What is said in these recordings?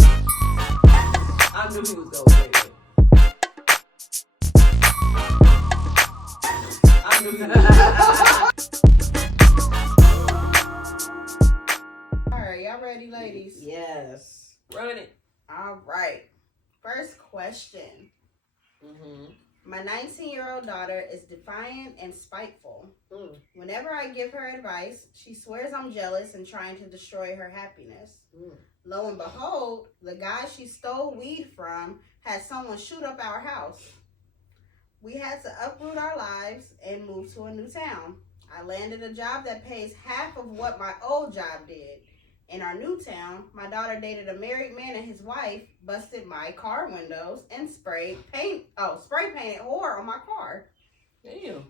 I knew he was gonna say it. I knew he was gonna Alright, y'all ready, ladies? Yes. run it. Alright. First question. My 19-year-old daughter is defiant and spiteful. Whenever I give her advice, she swears I'm jealous and trying to destroy her happiness. Lo and behold, the guy she stole weed from had someone shoot up our house. We had to uproot our lives and move to a new town. I landed a job that pays half of what my old job did. In our new town, my daughter dated a married man and his wife busted my car windows and spray painted whore on my car. Damn.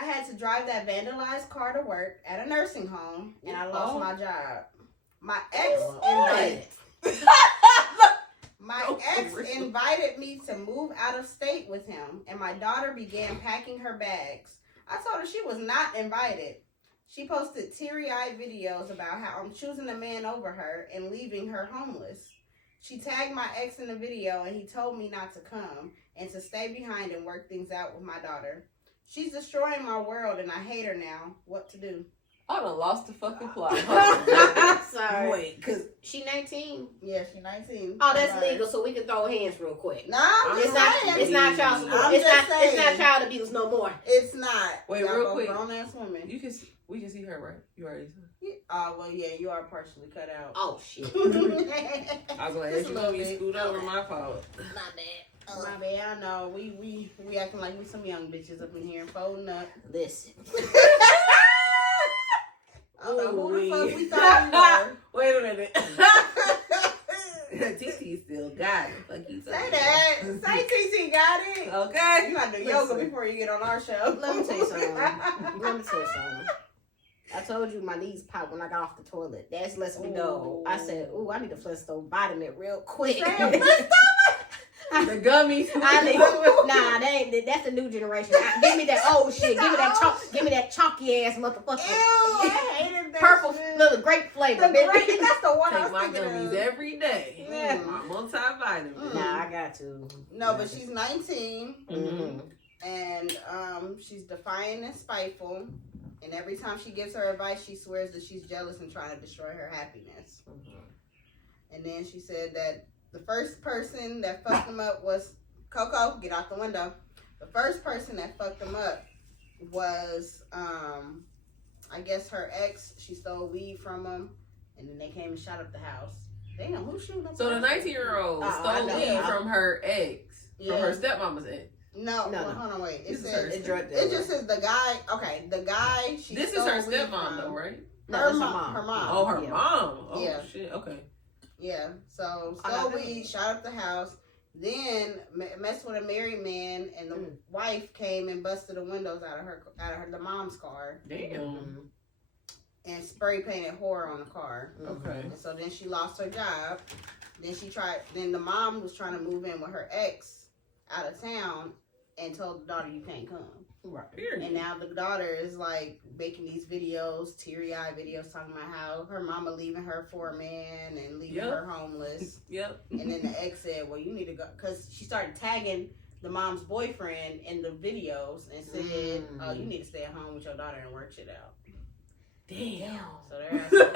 I had to drive that vandalized car to work at a nursing home, and I lost my job. My ex invited me to move out of state with him, and my daughter began packing her bags. I told her she was not invited. She posted teary-eyed videos about how I'm choosing a man over her and leaving her homeless. She tagged my ex in the video, and he told me not to come and to stay behind and work things out with my daughter. She's destroying my world, and I hate her now. What to do? I done lost the fucking plot. Sorry. Wait, cause She 19? Yeah, she's 19. Oh, that's Right. legal, so we can throw hands real quick. Nah, I'm It's just not. saying. It's not child support. I'm It's just not. It's not saying. child abuse no more. It's not. Wait, Y'all real both quick. grown-ass women. you can we can see her, right? You already saw. Oh, well, yeah, you are partially cut out. Oh shit. I was like, Just as a you little know, you bit. scoot over my fault. My bad. My bad, I know. We acting like we some young bitches up in here and folding up. Listen. I don't know who the fuck we thought Wait a minute. TT still got it. Fuck you. we were. Say that. Say TT got it. Okay. You gotta do yoga before you get on our show. Let me tell you something. I told you my knees popped when I got off the toilet. That's lets me know. I said, "Ooh, I need a Flintstone vitamin real quick." The gummies. I need, nah, that's the new generation. Give me that old shit. Give me that chalk. Give me that chalky ass motherfucker. Ew, I hated that Purple, shit. little grape flavor. The grape, that's the one I Take was my thinking gummies of. every day. Yeah. My multivitamin. Nah, I got to. No, but she's 19. Mm-hmm. And she's defiant and spiteful. And every time she gives her advice, she swears that she's jealous and trying to destroy her happiness. And then she said that the first person that fucked them up was Coco. Get out the window. The first person that fucked them up was, I guess her ex. She stole weed from him, and then they came and shot up the house. Damn, who's shooting up? So the 19-year-old stole weed from her ex, from her stepmama's ex. No, hold on, wait. It It just says the guy. Okay, the guy. This is her stepmom, though, right? No, Her that's mom. her mom. Oh, her Yeah. mom. Oh, Yeah. shit. Okay. Yeah. So I got stole that. weed, shot up the house. Then messed with a married man, and the wife came and busted the windows out of the mom's car. Damn. And spray painted horror on the car. Okay. And so then she lost her job. Then the mom was trying to move in with her ex out of town and told the daughter, you can't come. Right. Period. And now the daughter is like making these videos, teary-eyed videos, talking about how her mama leaving her for a man and leaving her homeless. Yep. And then the ex said, well, you need to go. Because she started tagging the mom's boyfriend in the videos and said, oh, you need to stay at home with your daughter and work shit out. Damn. So they're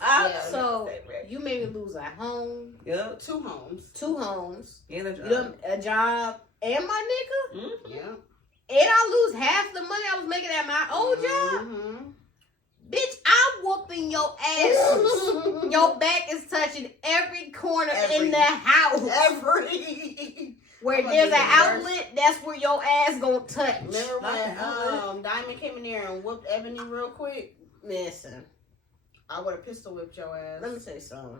asking, So you made me lose a home. Yep. 2 homes. 2 homes. And a You job. done a job and my nigga. Mm-hmm. Yeah. And I lose half the money I was making at my old job. Mm-hmm. Bitch, I'm whooping your ass. Your back is touching every corner in the house. Where there's an outlet, that's where your ass gonna touch. Remember when Diamond came in there and whooped Ebony real quick? Listen, I would have pistol whipped your ass. let me tell you something.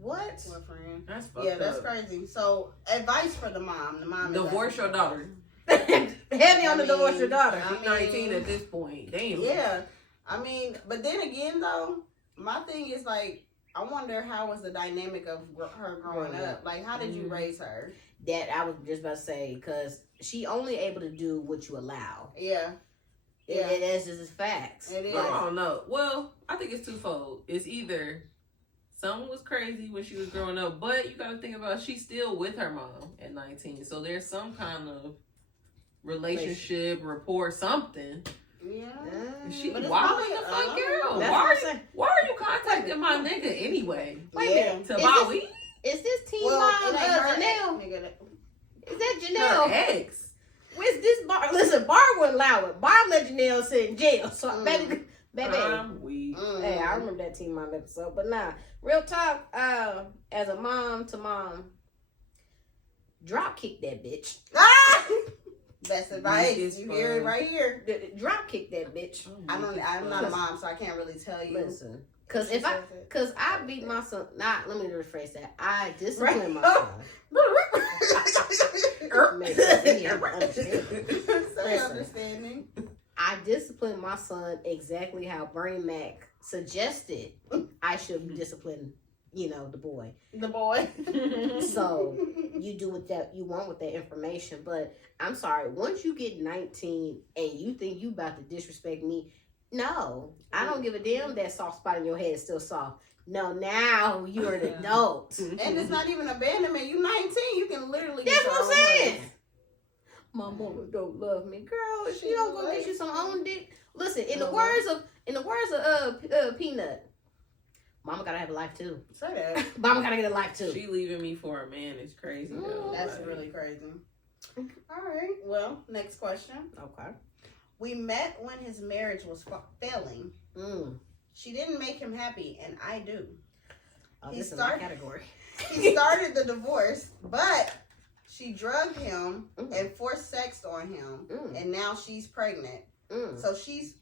What? What, friend? That's fucked Yeah, that's up. crazy. So, advice for the mom. The mom is Divorce your daughter. Heavy on the divorce your daughter. I She's 19 at this point. Damn. Yeah. I mean, but then again, though, my thing is like, I wonder how was the dynamic of her growing up? Like, how did you raise her? That I was just about to say, because she only able to do what you allow. Yeah. And that's just facts. It is. I don't know. Well, I think it's twofold. It's either someone was crazy when she was growing up, but you got to think about she's still with her mom at 19. So there's some kind of relationship, rapport, something. Yeah. She but wilding the fuck out. Why are you contacting my nigga anyway? Wait a minute. To buy weed? Is this teen mom Janelle? Is that Janelle? Her ex. Where's this Barb? Listen, Barb wouldn't allow it. Barb let Janelle sit in jail. So baby. Hey, I remember that Teen Mom episode. But nah, real talk, as a mom to mom, drop kick that bitch. Best advice. You hear it right here. Drop kick that bitch. I'm not a mom, so I can't really tell you. Listen. Cause I beat my son. Let me rephrase that. I discipline my son. Understanding. I disciplined my son exactly how Bernie Mac suggested I should discipline, the boy. The boy. So you do what that you want with that information. But I'm sorry, once you get 19 and you think you about to disrespect me, no, I don't give a damn that soft spot in your head is still soft. No, now you're an adult. And it's not even abandonment. You're 19. You can literally That's what I'm saying. My mama don't love me, girl. She don't go get you some own dick. Listen, in the words of Peanut, mama gotta have a life too. Say that. Mama gotta get a life too. She leaving me for a man is crazy though. That's really crazy. All right. Well, next question. Okay. We met when his marriage was failing. She didn't make him happy, and I do. This is my category. He started the divorce, but she drugged him and forced sex on him, and now she's pregnant. So he's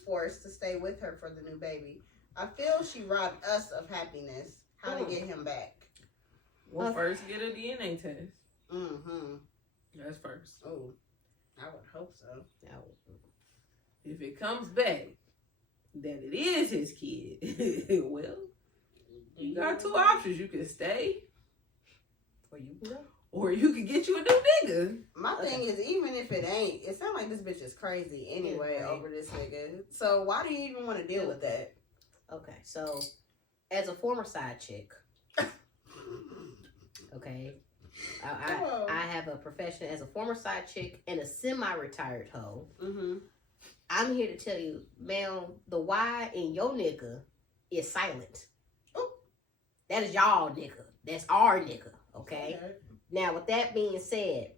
forced to stay with her for the new baby. I feel she robbed us of happiness. How to get him back? Well, first get a DNA test. That's first. Oh, I would hope so. If it comes back that it is his kid, well, you got two options. You can stay, or you can go. Or you could get you a new nigga. My thing is, even if it ain't, it sounds like this bitch is crazy anyway over this nigga. So why do you even want to deal with that? Okay, so as a former side chick, okay, I have a profession as a former side chick and a semi-retired hoe. I'm here to tell you, ma'am, the Y in your nigga is silent. That is y'all nigga. That's our nigga, okay? Now, with that being said,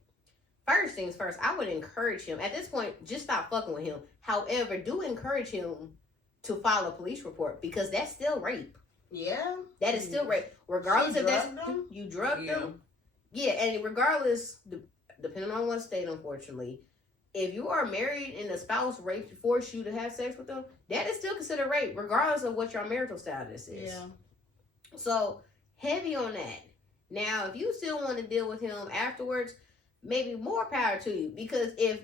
first things first, I would encourage him. At this point, just stop fucking with him. However, do encourage him to file a police report because that's still rape. Yeah. That is still rape. Regardless if that's... You drugged them? Yeah, and regardless, depending on what state, unfortunately, if you are married and the spouse forced you to have sex with them, that is still considered rape, regardless of what your marital status is. Yeah. So, heavy on that. Now, if you still want to deal with him afterwards, maybe more power to you. Because if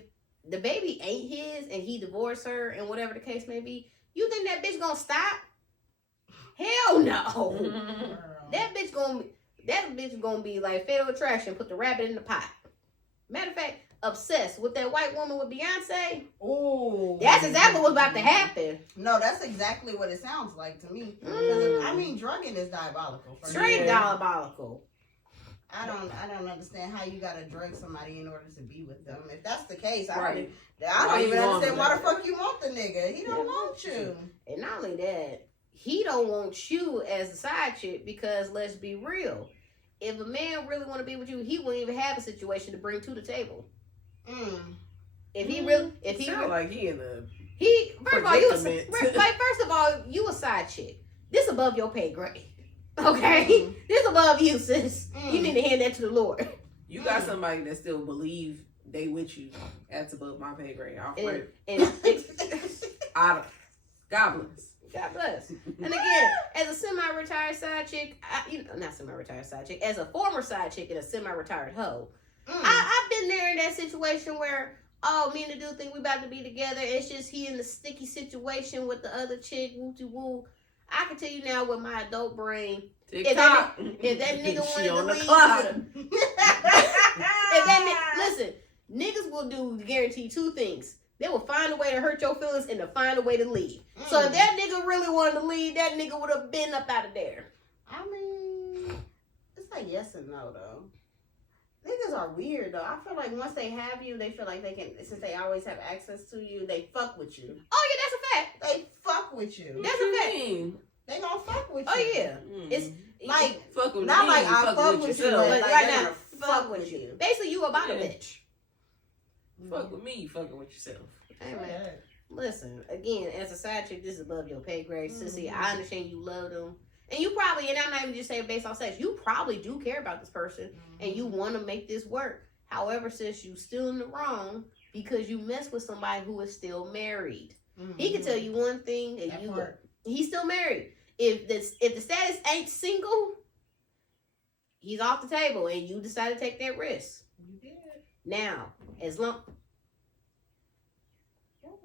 the baby ain't his and he divorced her and whatever the case may be, you think that bitch gonna stop? Hell no. That bitch gonna be like Fatal Attraction, put the rabbit in the pot. Matter of fact, obsessed with that white woman with Beyonce. Oh, that's exactly what's about to happen. No, that's exactly what it sounds like to me. I mean, drugging is diabolical. Straight diabolical. I don't understand how you gotta drug somebody in order to be with them. If that's the case, I don't even understand why the fuck you want the nigga. He don't want you. And not only that, he don't want you as a side chick because let's be real. If a man really want to be with you, he wouldn't even have a situation to bring to the table. If he like he in a first of all, you a side chick. This above your pay grade. Okay? This above you, sis. You need to hand that to the Lord. You got somebody that still believe they with you. That's above my pay grade. God bless. God bless. And again, as a semi-retired side chick, not semi-retired side chick, as a former side chick and a semi-retired hoe, I've been there in that situation where, me and the dude think we about to be together. It's just he in the sticky situation with the other chick, woo-woo. I can tell you now with my adult brain, TikTok. if that nigga She on wanted the to clock. leave, listen, niggas will do guarantee two things. They will find a way to hurt your feelings and to find a way to leave. So if that nigga really wanted to leave, that nigga would have been up out of there. I mean, it's like yes and no though. Niggas are weird though. I feel like once they have you, they feel like they can, since they always have access to you, they fuck with you. Oh yeah, that's a fact. They fuck with you. That's a fact. They gonna fuck with you. Oh yeah, it's like fuck with not me, like I fuck with you, but but like right they now, gonna fuck with you. Basically, you about a bitch. Fuck with me, you fucking with yourself. Hey man, listen again. As a side chick, this is above your pay grade, sissy. I understand you love them, and you probably, and I'm not even just saying based on sex. You probably do care about this person, and you want to make this work. However, sis, you still in the wrong because you mess with somebody who is still married. He can tell you one thing, and he's still married. If the status ain't single, he's off the table, and you decide to take that risk. You did. Now, as long.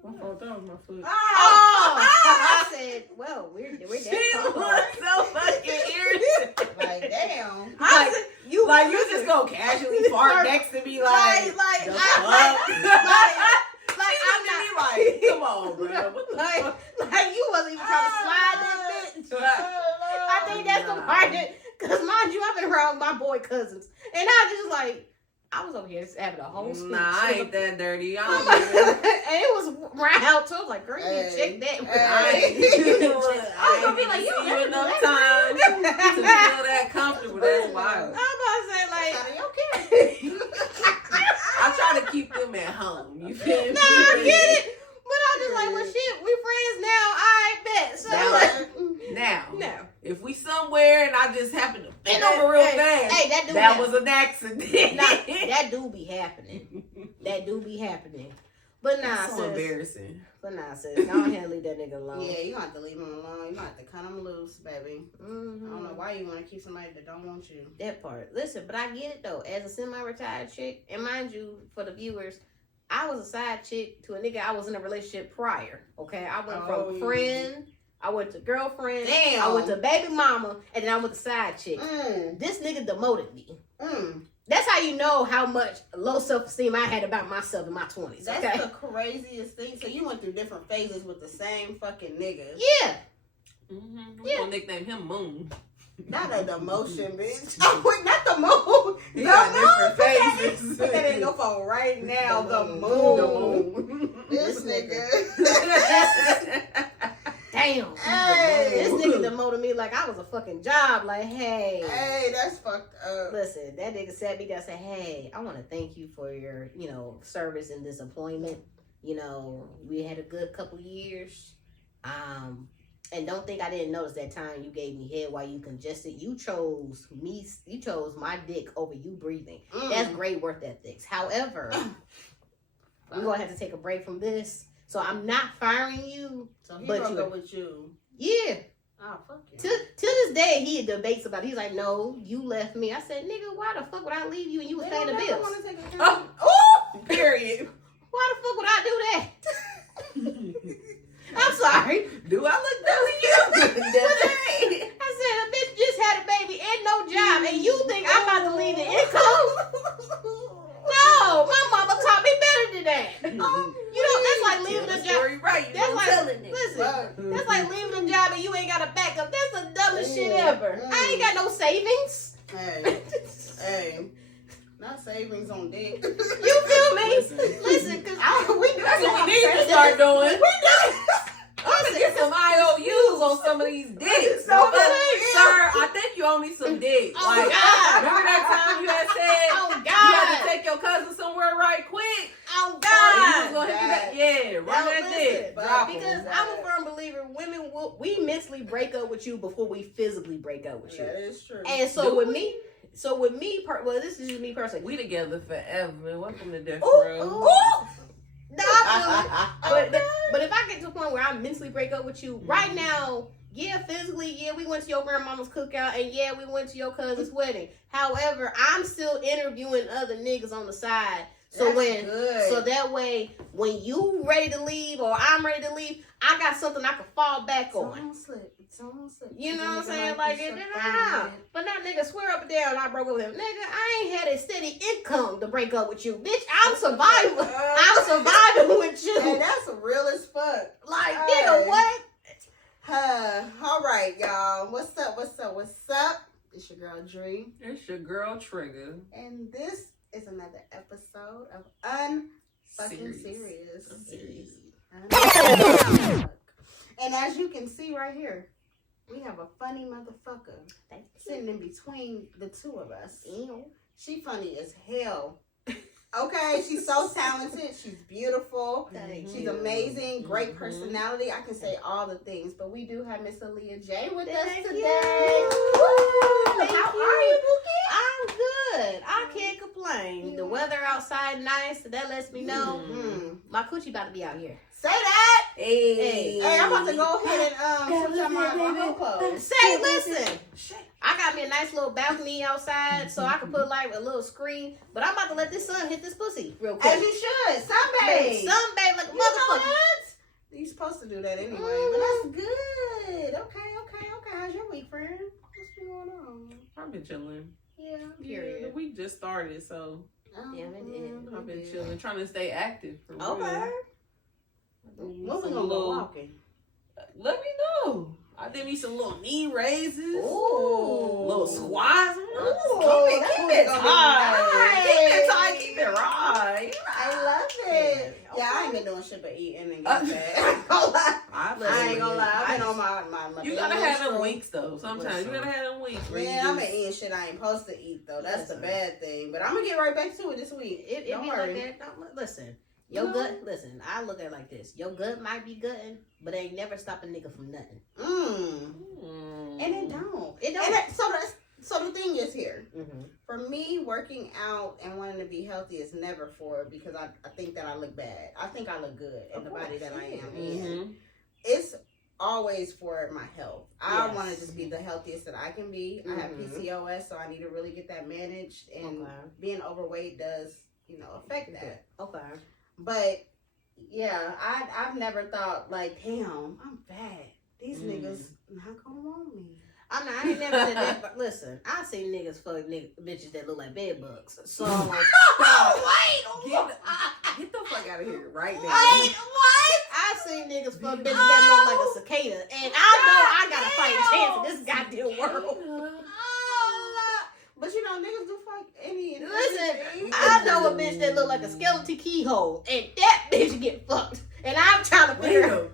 My fault, that was my foot. I said, well, we're She that was so fucking irritated. Like damn. You just gonna casually fart next to me like the fuck? I'm not like, come on, bro. What the fuck? like you wasn't even trying to slide that bitch. I think that's the part that, because mind you, I've been around my boy cousins, and I just like. I was over here having a whole speech. Nah, I ain't that dirty. I and it was round, so I was like, girl, you need to check that. I was gonna be like, you don't have enough time to feel that comfortable. That's wild. I was about to say, like, okay. I try to keep them at home. You feel me? Nah, I get it. But I'm just like, well, shit, we friends now. I bet. So now, if we somewhere and I just happen to bend over real fast, hey, that was an accident. That do be happening. That do be happening. But nah, so embarrassing. But nah, sis, go ahead and leave that nigga alone. Yeah, you gonna have to leave him alone. You gonna have to cut him loose, baby. I don't know why you want to keep somebody that don't want you. That part. Listen, but I get it though. As a semi-retired chick, and mind you, for the viewers, I was a side chick to a nigga I was in a relationship prior. Okay, I went from friend, I went to girlfriend, damn, I went to baby mama, and then I went to side chick. This nigga demoted me. That's how you know how much low self-esteem I had about myself in my 20s. That's the craziest thing. So you went through different phases with the same fucking nigga. Yeah. We're gonna nickname him Moon. Not a demotion, bitch. Oh, wait, not the moon. He got different phases. Put that in your phone right now. The moon. This nigga. Damn. Hey. This nigga demoted me like I was a fucking job. Like, hey. Hey, that's fucked up. Listen, that nigga sat me down and said, hey, I want to thank you for your, service in this employment. We had a good couple years. And don't think I didn't notice that time you gave me head while you congested. You chose my dick over you breathing. That's great work ethics. However, we're going to have to take a break from this. So I'm not firing you. So he broke up with you. Yeah. Oh, fuck you. To this day, he debates about it. He's like, no, you left me. I said, nigga, why the fuck would I leave you and you was paying the bills? Period. Why the fuck would I do that? I'm sorry. Do I look better than you? I said, a bitch just had a baby and no job, and you think I'm about to leave the income? No, my mama taught me better than that. That's like leaving a job. Right, That's like leaving a job and you ain't got a backup. That's the dumbest shit ever. I ain't got no savings. Hey. Not savings on dick. You feel me? Listen, because that's what we need to start doing. I'm gonna get some IOUs on some of these dicks. Sir, I think you owe me some dick. Oh, like, God. Remember that time you had said you had to take your cousin somewhere right quick? Oh, God. Run that dick. Because I'm a firm believer, women, we mentally break up with you before we physically break up with you. That is true. And so with me, this is just me personally. We together forever, man. Welcome to Death Row. But if I get to a point where I mentally break up with you, right now, physically, we went to your grandmama's cookout, and we went to your cousin's wedding. However, I'm still interviewing other niggas on the side. So that way, when you ready to leave or I'm ready to leave, I got something I can fall back on. You know what I'm saying? Like, but that nigga swear up and down I broke up with him. Nigga, I ain't had a steady income to break up with you. Bitch, I'm surviving. I'm surviving with you. And that's real as fuck. Like, nigga, what? All right, y'all. What's up? It's your girl, Dree. It's your girl, Trigger. And this is another episode of Unfucking Serious. And as you can see right here, we have a funny motherfucker sitting in between the two of us. She funny as hell. Okay, she's so talented. She's beautiful. She's amazing. Great personality. I can say all the things, but we do have Miss Alia J with us today. How are you, Bookie? I'm good. I can't complain. The weather outside nice, so that lets me know my coochie about to be out here. Say that. Hey, I'm about to go ahead and switch out my whole pose. Say, listen. I got me a nice little balcony outside, so I can put like a little screen. But I'm about to let this sun hit this pussy real quick. As you should. Sunbathe. Sunbathe like a motherfucker. You're supposed to do that anyway. But that's good. Okay. How's your week, friend? What's been going on? I've been chilling. Yeah. Period. The week just started, so I've been chilling, trying to stay active. For real. Okay. When we gonna go walking? Let me know. I did me some little knee raises. Ooh. Little squats. Keep it tight. Keep it right. I love it. Yeah, I ain't been doing shit but eating and getting fat. I ain't gonna lie. I've been on my You gotta have them weeks though. Sometimes you gotta have them weeks. Yeah, I've been eating shit I ain't supposed to eat though. That's the bad thing. But I'm gonna get right back to it this week. Don't worry. Like that. Listen. Your gut, listen, I look at it like this. Your gut might be gutting, but it ain't never stop a nigga from nothing. And it don't. So the thing is here, for me, working out and wanting to be healthy is never for because I think that I look bad. I think I look good in the body that I am in. It's always for my health. I want to just be the healthiest that I can be. I have PCOS, so I need to really get that managed. And being overweight does, affect that. Okay. But yeah, I've never thought like, damn, I'm fat. These niggas not gonna want me. I ain't never said that. But listen, I seen niggas fuck bitches that look like bed bugs. So get the fuck out of here right now. Wait, what? I seen niggas fuck bitches that look like a cicada, and I know I gotta fight chance in this goddamn world. But niggas do fuck any. Listen, I know a bitch that look like a skeleton keyhole, and that bitch get fucked. And I'm trying to figure out.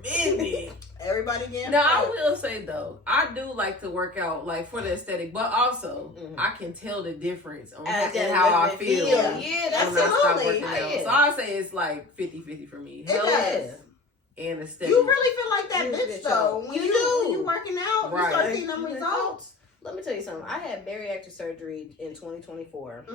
Everybody getting Now, fucked. I will say though, I do like to work out like for the aesthetic, but also I can tell the difference on how I feel. Yeah, that's absolutely. So I say it's like 50-50 for me. It does. And aesthetic. You really feel like that bitch though. When you working out, you start seeing them results. Let me tell you something. I had bariatric surgery in 2024.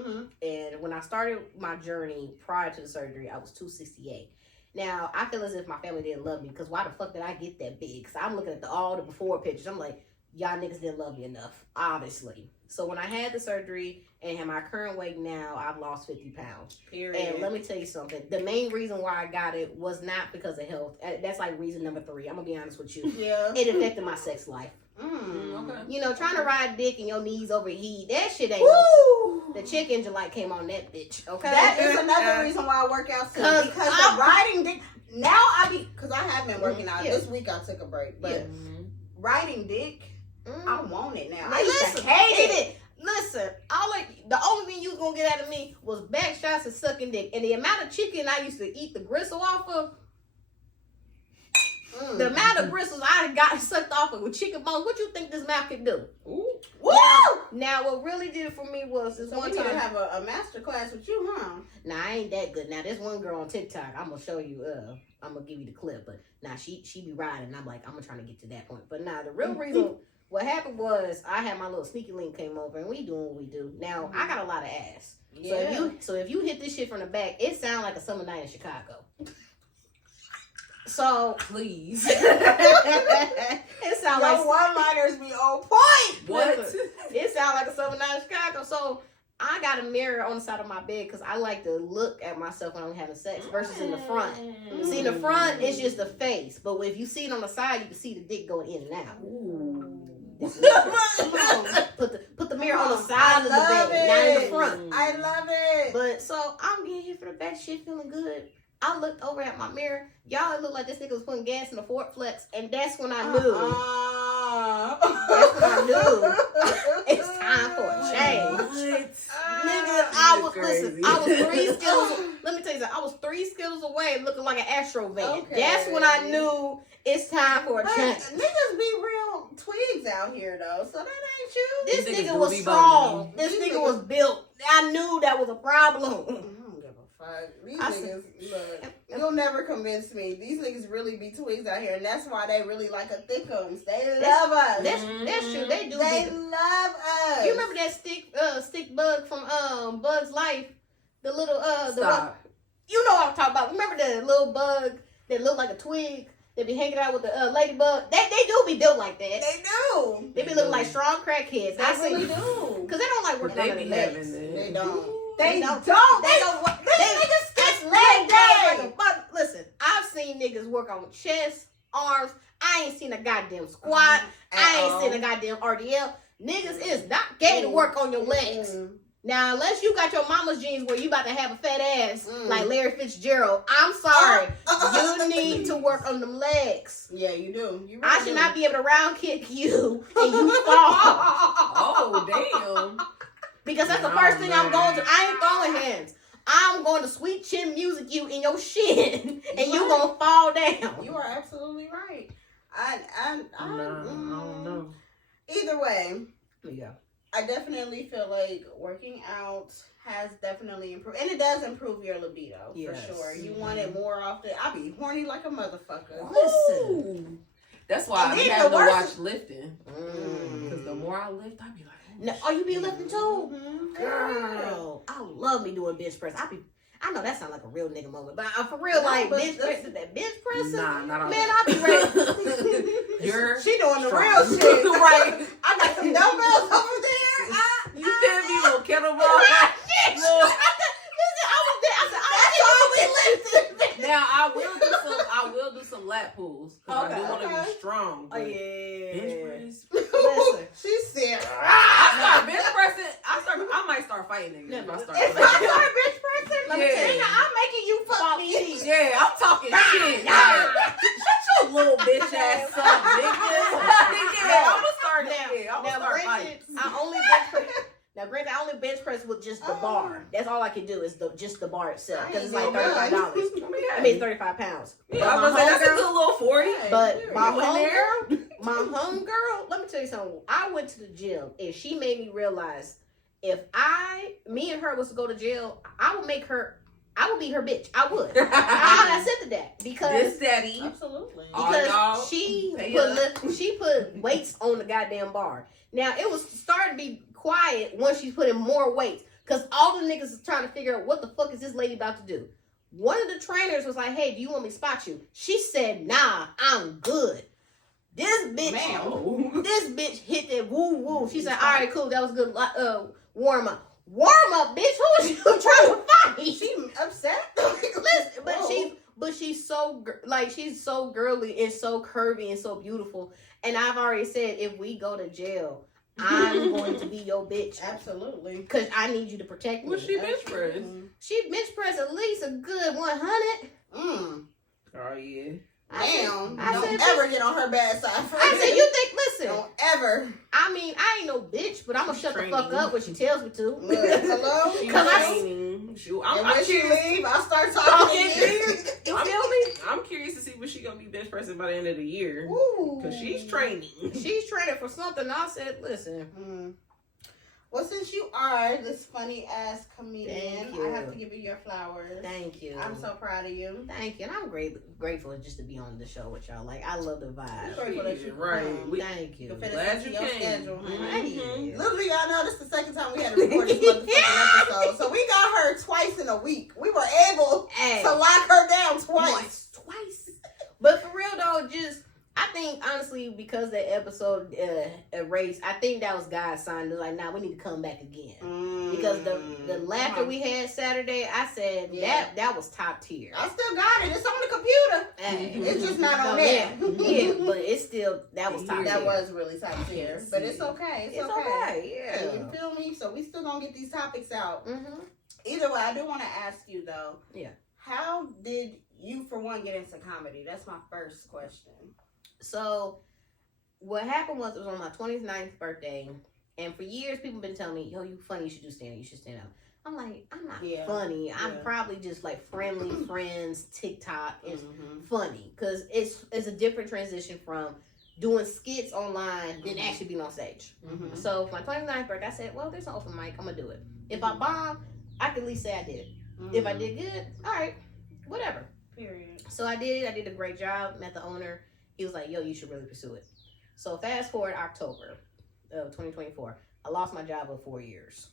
And when I started my journey prior to the surgery, I was 268. Now, I feel as if my family didn't love me because why the fuck did I get that big? Because I'm looking at all the before pictures. I'm like, y'all niggas didn't love me enough, obviously. So when I had the surgery and have my current weight now, I've lost 50 pounds. Period. And let me tell you something. The main reason why I got it was not because of health. That's like reason number 3. I'm going to be honest with you. Yeah. It affected my sex life. Okay. Trying to ride dick and your knees overheat, that shit ain't the check engine light came on that bitch. Okay, that is another reason why I work out too. Because the riding dick. Now because I have been working out. This week I took a break, but riding dick, I want it now. I used to hate it. Listen, the only thing you was gonna get out of me was back shots and sucking dick, and the amount of chicken I used to eat the gristle off of. The amount of bristles I got sucked off of with chicken bones, what you think this mouth could do? Woo! Now, what really did it for me was this one time. We need to have a master class with you, huh? Nah, I ain't that good. Now, this one girl on TikTok, I'm gonna show you. I'm gonna give you the clip, but now she be riding. And I'm like, I'm trying to get to that point. But now, the real reason what happened was I had my little sneaky link came over, and we doing what we do. Now, I got a lot of ass. Yeah. So if you hit this shit from the back, it sounds like a summer night in Chicago. So please, it sounds like one-liners be on point. What? It sounds like a summer night in Chicago. So I got a mirror on the side of my bed because I like to look at myself when I'm having sex versus in the front. See, in the front, it's just the face. But if you see it on the side, you can see the dick going in and out. Put the mirror on the side of the bed, not in the front. I love it. But so I'm getting here for the back shit, feeling good. I looked over at my mirror. Y'all, it looked like this nigga was putting gas in the Ford Flex, and that's when I knew. That's when I knew it's time for a change. Nigga, I was three Skittles. Let me tell you something. I was 3 Skittles away, looking like an Astro van. Okay. That's when I knew it's time for a change. Niggas be real twigs out here though, so that ain't you. This nigga was strong. This nigga was built. I knew that was a problem. These niggas, look, you'll never convince me. These niggas really be twigs out here, and that's why they really like a thickums. They love us. That's true. They do. They love us. You remember that stick bug from Bug's Life? The little Stop. You know what I'm talking about. Remember the little bug that looked like a twig? They be hanging out with the ladybug. They do be built like that. They do. They be looking like strong crackheads. They really do. Because they don't like working on their legs. They don't. They don't. They niggas sketch leg day. Listen, I've seen niggas work on chest, arms. I ain't seen a goddamn squat. I ain't seen a goddamn RDL. Niggas is not gay to work on your legs. Now, unless you got your mama's jeans where you about to have a fat ass like Larry Fitzgerald, I'm sorry. You need to work on them legs. Yeah, you do. You really I should not be able to round kick you and you fall. Oh, damn. Because that's the first thing I'm going to. I ain't throwing hands. I'm going to sweet chin music you in your shin, and you gonna fall down. You are absolutely right. I don't know. Either way, yeah. I definitely feel like working out has definitely improved, and it does improve your libido for sure. You want it more often. I be horny like a motherfucker. Listen, that's why I have to watch lifting. Because the more I lift, I be like. No, you be lifting too? Girl, I love me doing bench press. I know that sounds like a real nigga moment, but for real, bench pressing, Nah, not all man, I be ready. She doing the real shit. Right. I got some dumbbells over there. You feel me? Little kettlebell. Now I will do some lat pulls because I do want to be strong. Oh yeah. Bench press. Listen, she said. I bench pressing. I might start fighting niggas. If I start bench pressing. I'm making you fuck me. Yeah, I'm talking shit. Shut your little bitch ass up, nigga. I'm gonna start fighting. Now, granted, I only bench press with just the bar. That's all I can do is just the bar itself because it's like $35. I mean, 35 pounds. Yeah, I was like, that's a good little 40. But my homegirl, let me tell you something. I went to the gym and she made me realize if me and her was to go to jail, I would be her bitch. I would. I said to that because this daddy, absolutely, because she put weights on the goddamn bar. Now it was starting to be quiet once she's putting more weights because all the niggas is trying to figure out what the fuck is this lady about to do. One of the trainers was like, "Hey, do you want me to spot you?" She said, "Nah, I'm good." This bitch hit that woo woo. She said, "All right, cool, that was good. Warm up, bitch. Who is you trying to fight?" She upset. Listen, but she's so she's so girly and so curvy and so beautiful. And I've already said if we go to jail, I'm going to be your bitch. Absolutely. Because I need you to protect me. What's she bench press? She bench press at least a good 100. Oh, yeah. Damn. Don't ever get on her bad side. I said, you think, listen. Don't ever. I mean, I ain't no bitch, but I'm going to shut the fuck up when she tells me to. Hello? Because when she leave, I'll start talking. You feel me? I'm curious to see what she going to be bench pressing by the end of the year. Because she's training. She's training for something. I said, listen. Well, since you are this funny ass comedian, I have to give you your flowers. Thank you. I'm so proud of you. Thank you. And I'm grateful just to be on the show with y'all. Like, I love the vibe. Grateful that you Thank you. Glad you came. Mm-hmm. Little y'all know this is the second time we had to record this motherfucking episode. So we got her twice in a week. We were able to lock her down twice. But for real though, I think honestly because that episode erased, I think that was God's sign to like, nah, we need to come back again. Because the laughter we had Saturday, I said that was top tier. I still got it. It's on the computer. It's just not on there. Yeah, but it's still that was top tier. That was really top tier. But it's okay. It's okay. Yeah. You feel me? So we still gonna get these topics out. Either way, I do want to ask you though. Yeah. How did you, for one, get into comedy? That's my first question. So what happened was, it was on my 29th birthday, and for years people been telling me, yo, you funny, you should do stand up, you should stand up. I'm like, I'm not funny. I'm probably just like friendly friends. TikTok is funny, because it's a different transition from doing skits online than actually being on stage. So for my 29th birthday, I said, well, there's an open mic, I'm gonna do it. If I bomb, I can at least say I did it. If I did good, all right, whatever. Period. So I did it. I did a great job. Met the owner. He was like, yo, you should really pursue it. So fast forward October of 2024. I lost my job of 4 years.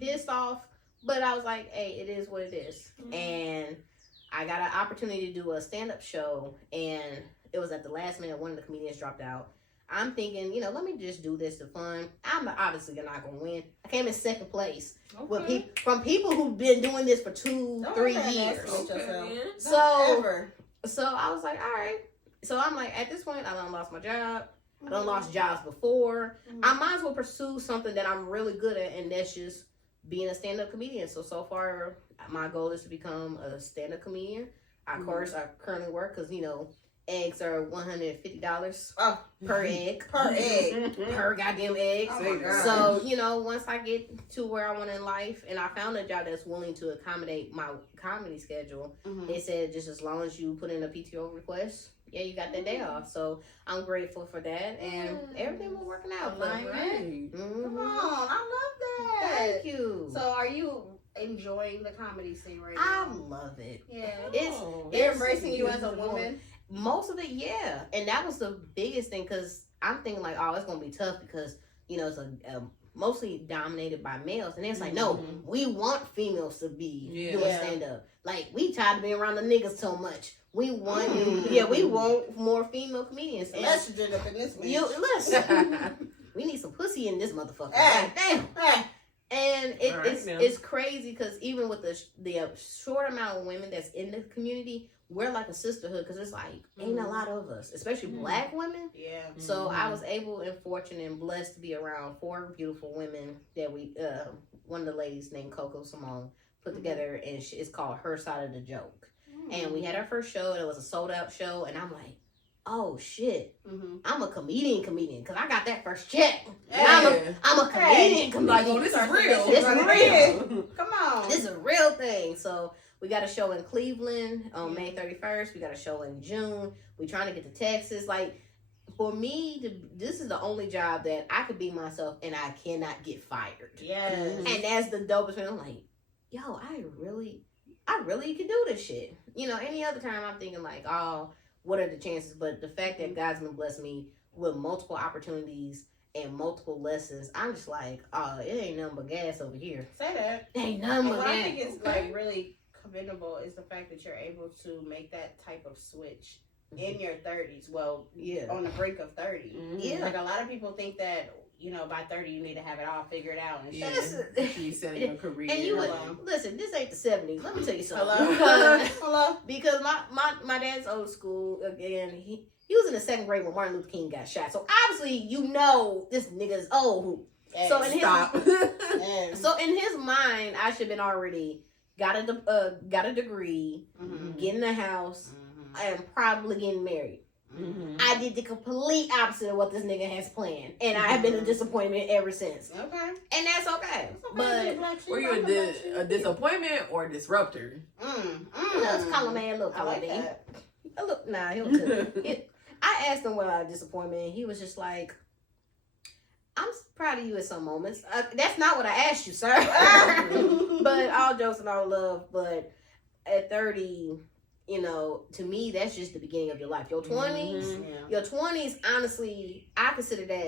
Pissed off, but I was like, hey, it is what it is. And I got an opportunity to do a stand-up show, and it was at the last minute. One of the comedians dropped out. I'm thinking, let me just do this for fun. I'm obviously not going to win. I came in second place from people who've been doing this for 2-3 years. So I was like, all right. So I'm like, at this point, I done lost my job. I done lost jobs before. I might as well pursue something that I'm really good at, and that's just being a stand-up comedian. So far, my goal is to become a stand-up comedian. Of course, I currently work because, eggs are $150 per egg. Per goddamn egg. So, once I get to where I want in life, and I found a job that's willing to accommodate my comedy schedule, they said just as long as you put in a PTO request, you got that day off. So I'm grateful for that, and everything was working out. Come on, I love that. Thank you. So are you enjoying the comedy scene right now? I love it. Yeah. They're embracing you as a woman. Most of it, yeah. And that was the biggest thing, because I'm thinking like, oh, it's going to be tough because, it's a mostly dominated by males. And it's like, no, we want females to be doing stand-up. Like, we tired of being around the niggas so much. We want we want more female comedians. Estrogen up in this bitch. Listen, we need some pussy in this motherfucker. Damn. And it's crazy, because even with the short amount of women that's in the community, we're like a sisterhood, because it's like ain't a lot of us, especially black women. Yeah. So I was able and fortunate and blessed to be around 4 beautiful women that we one of the ladies named Coco Simone put together, and it's called Her Side of the Joke. And we had our first show, and it was a sold out show, and I'm like, oh shit, I'm a comedian, because I got that first check. I'm a comedian. Like, oh, this is real. This is real. Come on. This is a real thing. So we got a show in Cleveland on May 31st. We got a show in June. We're trying to get to Texas. Like, for me, this is the only job that I could be myself and I cannot get fired. Yes. And that's the dopest thing. I'm like, yo, I really can do this shit. Any other time I'm thinking like, oh, what are the chances? But the fact that God's been blessing me with multiple opportunities and multiple lessons, I'm just like, oh, it ain't nothing but gas over here. Say that. Ain't nothing but gas. What I think is like really commendable is the fact that you're able to make that type of switch in your 30s. Well, on the brink of 30. Like a lot of people think that, by 30 you need to have it all figured out and shit. You setting your career. And you listen, this ain't the 70s. Let me tell you something. Hello. Because my dad's old school. Again, he was in the 2nd grade when Martin Luther King got shot. So obviously, this nigga's old. So in his mind, I should have been already got a degree, getting a house, and probably getting married. I did the complete opposite of what this nigga has planned, and I have been a disappointment ever since. Okay, and that's okay. But were you a disappointment or a disruptor? Let's call him man. Look, like that. Look, nah, he'll too. I asked him whether I was a disappointment, and he was just like, I'm proud of you at some moments. That's not what I asked you, sir. But all jokes and all love. But at 30, to me, that's just the beginning of your life. Your 20s, honestly, I consider that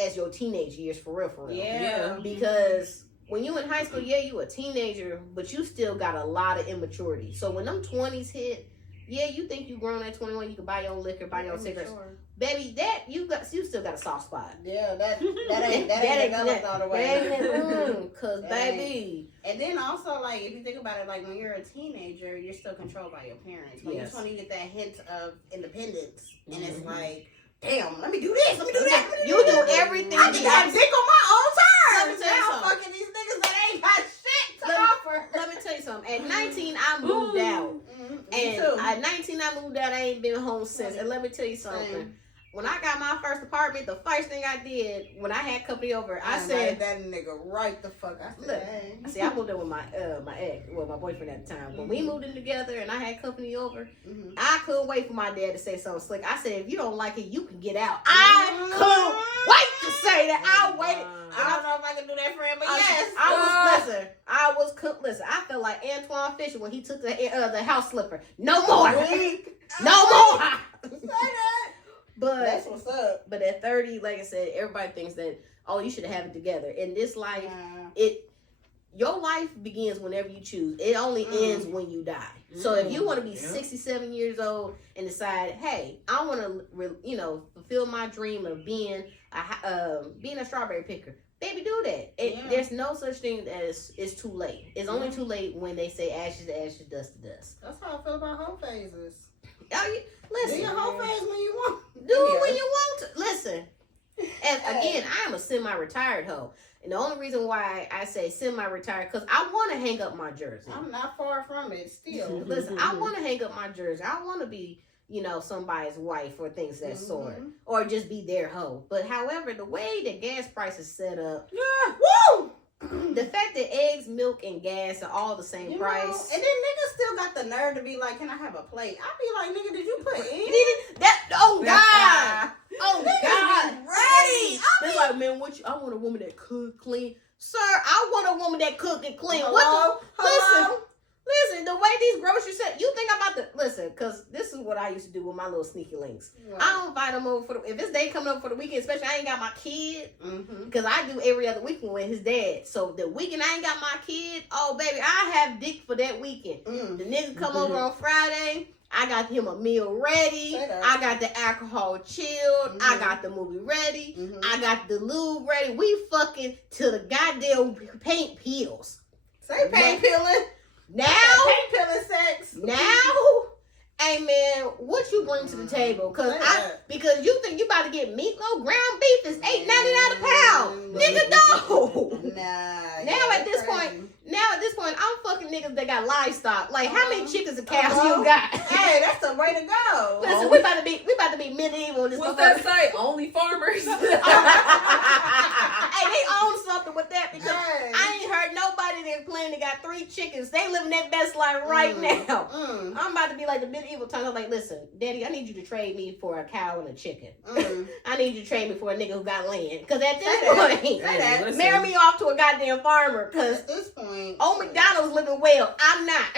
as your teenage years, for real. Yeah. Because when you in high school, you a teenager, but you still got a lot of immaturity. So when them 20s hit, Yeah, you think you grown at 21, you can buy your own liquor, buy your own cigarettes. Sure. Baby, that you still got a soft spot. Yeah, that ain't developed all the way. Cause baby. And then also, like, if you think about it, like when you're a teenager, you're still controlled by your parents. When you're 20, you get that hint of independence, and it's like, damn, let me do this, let me do that. You do everything. I just got dick on my own terms. Let me tell you something. Fucking these niggas that ain't got shit to offer. Let me tell you something. At 19, I moved out. And at 19, I moved out. I ain't been home since. And let me tell you something. When I got my first apartment, the first thing I did when I had company over, I said that nigga right the fuck. I said, I moved in with my ex, my boyfriend at the time. When we moved in together and I had company over, I couldn't wait for my dad to say something slick. I said, if you don't like it, you can get out. I couldn't wait to say that. I waited. I don't know if I can do that for him, but yes. Listen, I felt like Antoine Fisher when he took the house slipper. No more. No more. Say that. But that's what's up. But at 30, like I said, everybody thinks that, oh, you should have it together. In this life, your life begins whenever you choose. It only ends when you die. So if you want to be 67 years old and decide, hey, I want to, fulfill my dream of being a strawberry picker, baby, do that. There's no such thing as it's too late. It's only too late when they say ashes to ashes, dust to dust. That's how I feel about whole phases. Listen, do your whole phase when you want. Do it when you want to. Listen. And again, I am a semi-retired hoe. And the only reason why I say semi-retired, because I want to hang up my jersey. I'm not far from it still. Listen, I want to hang up my jersey. I want to be, somebody's wife or things of that sort. Or just be their hoe. But however, the way the gas price is set up. Woo! The fact that eggs, milk, and gas are all the same price. And then niggas still got the nerve to be like, can I have a plate? I be like, nigga, did you put in? Oh, God. Oh, God. Ready. They're like, man, I want a woman that cook, clean. Sir, I want a woman that cook and clean. Hello? Listen, the way these groceries set, you think I'm about to, listen, because this is what I used to do with my little sneaky links. Right. I don't invite them over if it's day coming up for the weekend, especially I ain't got my kid, because I do every other weekend with his dad. So the weekend I ain't got my kid, oh, baby, I have dick for that weekend. The nigga come over on Friday, I got him a meal ready, I got the alcohol chilled, I got the movie ready, I got the lube ready, we fucking till the goddamn paint peels. Say paint peeling. Now, paint peeling sex. Now, hey man, what you bring to the table? Because you think you about to get meatloaf, ground beef is $8.99 a pound, nigga. No. Nah. Now at this point, I'm fucking niggas that got livestock. Like, how many chickens and cows you got? Hey, that's the way to go. Listen, we about to be medieval. What's that site? Only farmers. Hey, they own something with that because I ain't heard nobody that claim they got 3 chickens. They living their best life right now. I'm about to be like the medieval times. I'm like, listen, Daddy, I need you to trade me for a cow and a chicken. I need you to trade me for a nigga who got land. Because at this point, marry me off to a goddamn farmer. Because at this point, old McDonald's living well. I'm not.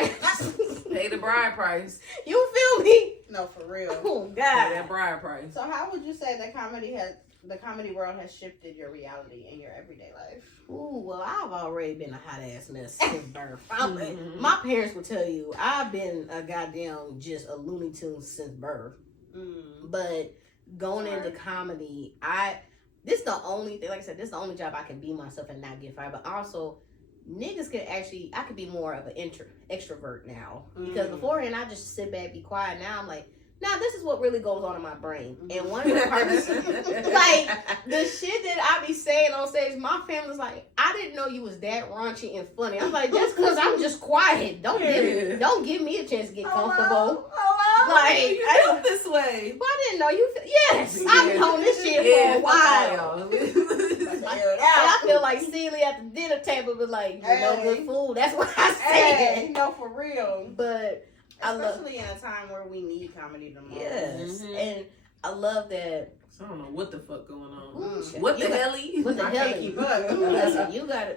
Pay the bride price. You feel me? No, for real. Oh, God. Pay that bride price. So how would you say the comedy world has shifted your reality in your everyday life? Ooh, well, I've already been a hot ass mess since birth. My parents will tell you I've been a goddamn just a Looney Tune since birth. But going into comedy, this is the only thing. Like I said, this is the only job I can be myself and not get fired. But also, niggas could I could be more of an extrovert now. Because beforehand, I just sit back, be quiet. Now I'm like, now this is what really goes on in my brain. And one of the parts, like the shit that I be saying on stage, my family's like, I didn't know you was that raunchy and funny. I'm like, just because I'm just quiet, don't give me a chance to get comfortable. Like, I felt this way. Well, I didn't know you. Yes, I've been on this shit for a while. I feel like Celia at the dinner table was like, you know, good food. That's what I said. No, for real. But especially in a time where we need comedy the most. Yes, and I love that. I don't know what the fuck going on. What the hell? Keep up. Listen, you gotta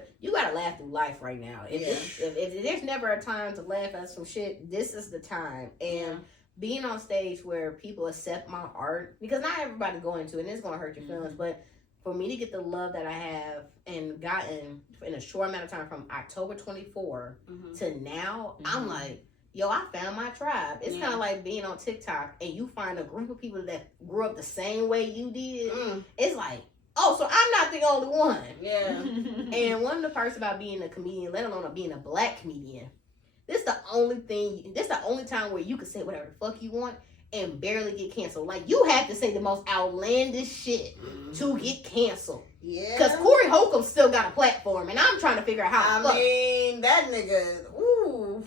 laugh through life right now. If there's never a time to laugh at some shit, this is the time. And being on stage where people accept my art, because not everybody going to, and it's gonna hurt your feelings, but for me to get the love that I have and gotten in a short amount of time from October 24 to now, I'm like, yo, I found my tribe. It's kind of like being on TikTok and you find a group of people that grew up the same way you did. It's like, oh, so I'm not the only one. Yeah. And one of the parts about being a comedian, let alone being a black comedian, this the only time where you can say whatever the fuck you want and barely get canceled. Like, you have to say the most outlandish shit to get canceled. Yeah. Because Corey Holcomb still got a platform, and I'm trying to figure out how. I mean, that nigga. Ooh.